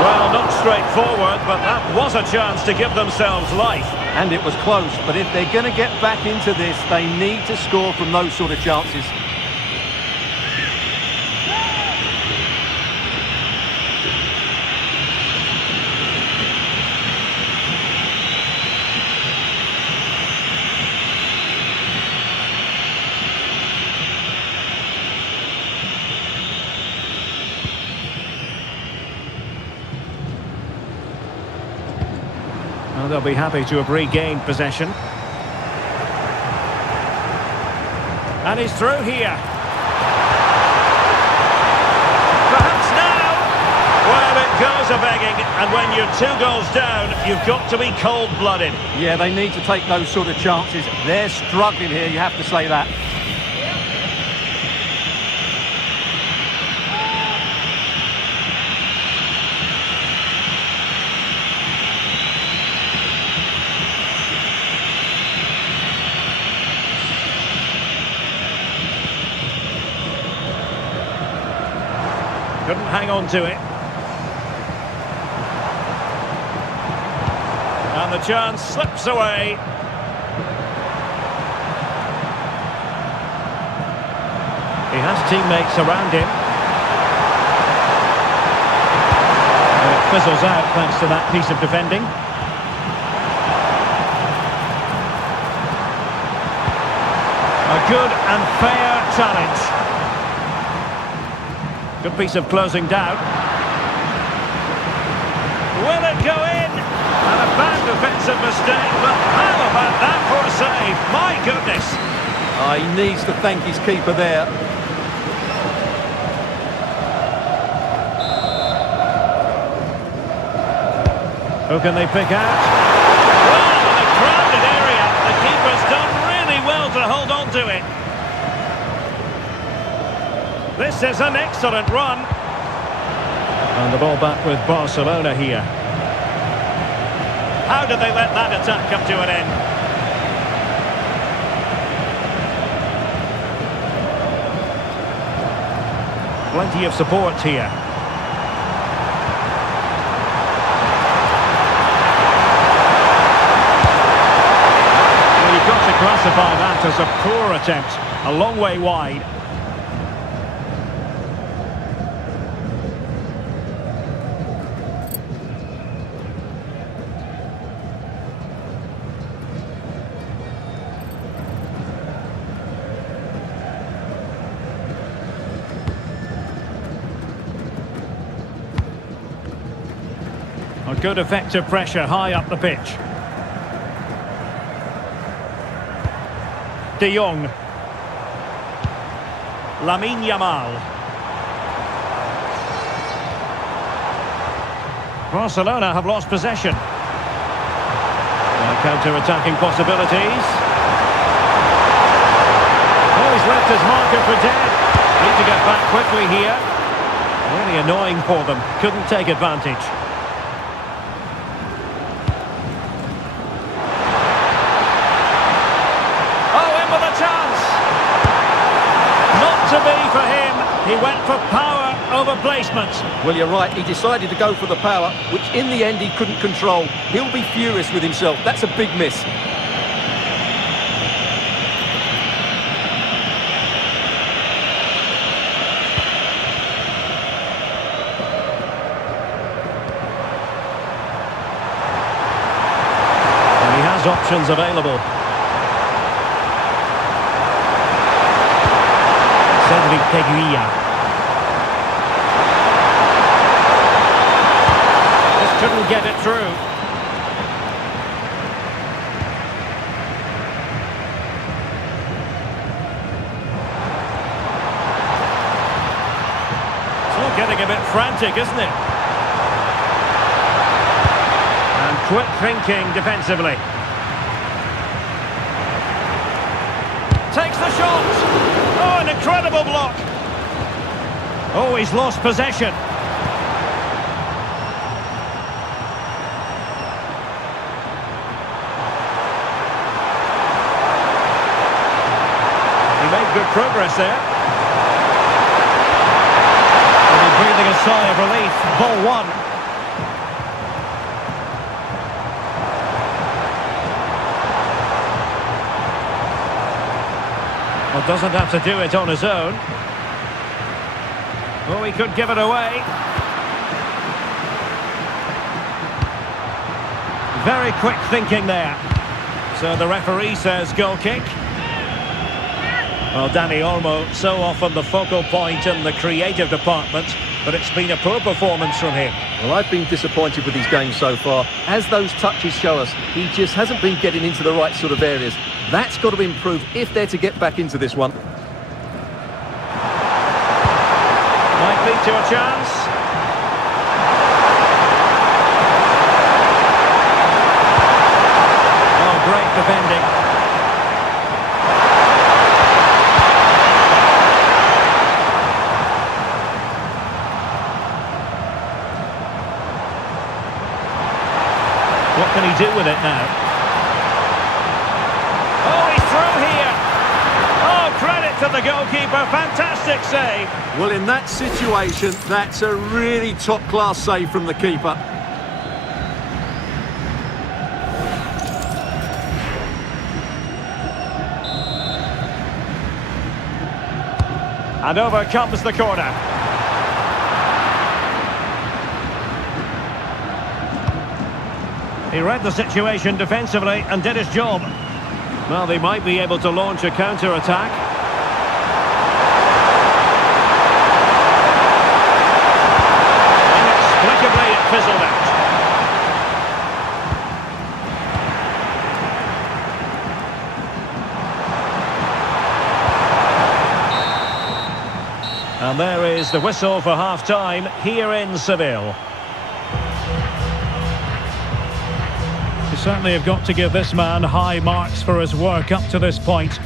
Well, not straightforward, but that was a chance to give themselves life. And it was close, but if they're going to get back into this, they need to score from those sort of chances. Well, they'll be happy to have regained possession. And he's through here. Perhaps now. Well, it goes a-begging, and when you're 2 goals down, you've got to be cold-blooded. Yeah, they need to take those sort of chances. They're struggling here, you have to say that. Couldn't hang on to it. And the chance slips away. He has teammates around him. And it fizzles out thanks to that piece of defending. A good and fair challenge. Good piece of closing down. Will it go in? And a bad defensive mistake, but how about that for a save? My goodness. He needs to thank his keeper there. Who can they pick out? Well, in a crowded area, the keeper's done really well to hold on to it. This is an excellent run. And the ball back with Barcelona here. How did they let that attack come to an end? Plenty of support here. Well, you've got to classify that as a poor attempt. A long way wide. A good effective pressure high up the pitch. De Jong. Lamine Yamal. Barcelona have lost possession. Counter-attacking possibilities. Oh, he's left his marker for dead. Need to get back quickly here. Really annoying for them. Couldn't take advantage. To be for him, he went for power over placement. Well, you're right, he decided to go for the power, which in the end he couldn't control. He'll be furious with himself. That's a big miss. And he has options available. Just couldn't get it through. It's all getting a bit frantic, isn't it? And quick thinking defensively. Takes the shot. Oh, an incredible block. Oh, he's lost possession. He made good progress there. And he's breathing a sigh of relief. Ball one. Well, doesn't have to do it on his own. Oh, he could give it away. Very quick thinking there. So the referee says goal kick. Well, Dani Olmo, so often the focal point in the creative department, but it's been a poor performance from him. Well, I've been disappointed with his game so far. As those touches show us, he just hasn't been getting into the right sort of areas. That's got to improve if they're to get back into this one. Might lead to a chance. Oh, great defending. What can he do with it now? Oh, he's through here. Oh, credit to the goalkeeper. Fantastic save. Well, in that situation, that's a really top-class save from the keeper. And over comes the corner. He read the situation defensively and did his job. Well, they might be able to launch a counter-attack. Inexplicably, it fizzled out. And there is the whistle for half-time here in Seville. You certainly have got to give this man high marks for his work up to this point.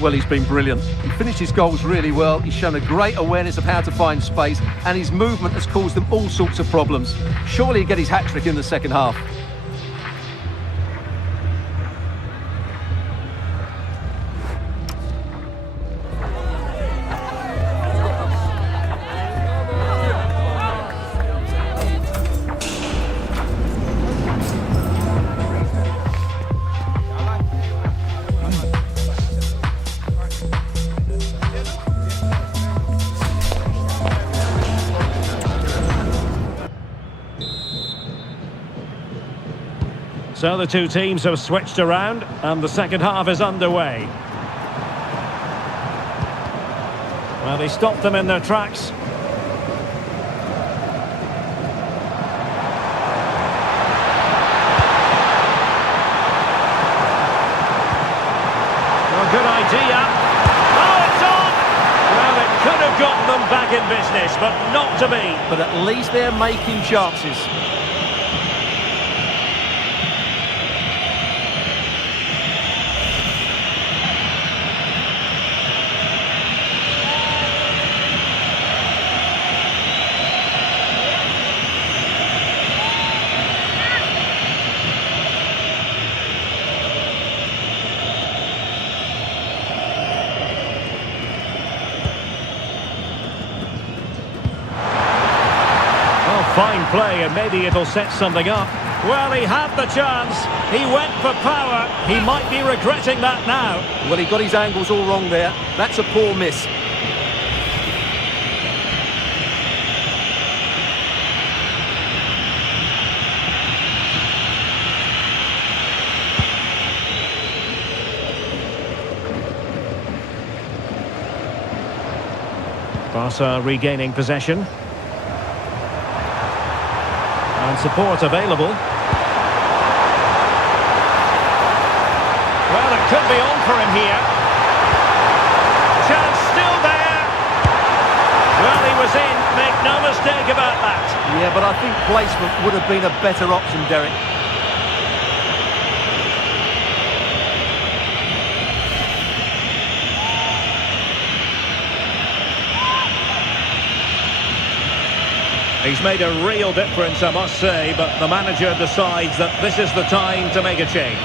Well, he's been brilliant. He finished his goals really well. He's shown a great awareness of how to find space, and his movement has caused them all sorts of problems. Surely he'll get his hat-trick in the second half. So the two teams have switched around and the second half is underway. Well, they stopped them in their tracks. Well, good idea. Oh, it's on! Well, it could have gotten them back in business, but not to be. But at least they're making chances. Fine play, and maybe it'll set something up. Well, he had the chance. He went for power. He might be regretting that now. Well, he got his angles all wrong there. That's a poor miss. Barca regaining possession. And support available. Well, it could be on for him here. Chance still there. Well, he was in. Make no mistake about that. Yeah, but I think placement would have been a better option, Derek. He's made a real difference, I must say, but the manager decides that this is the time to make a change.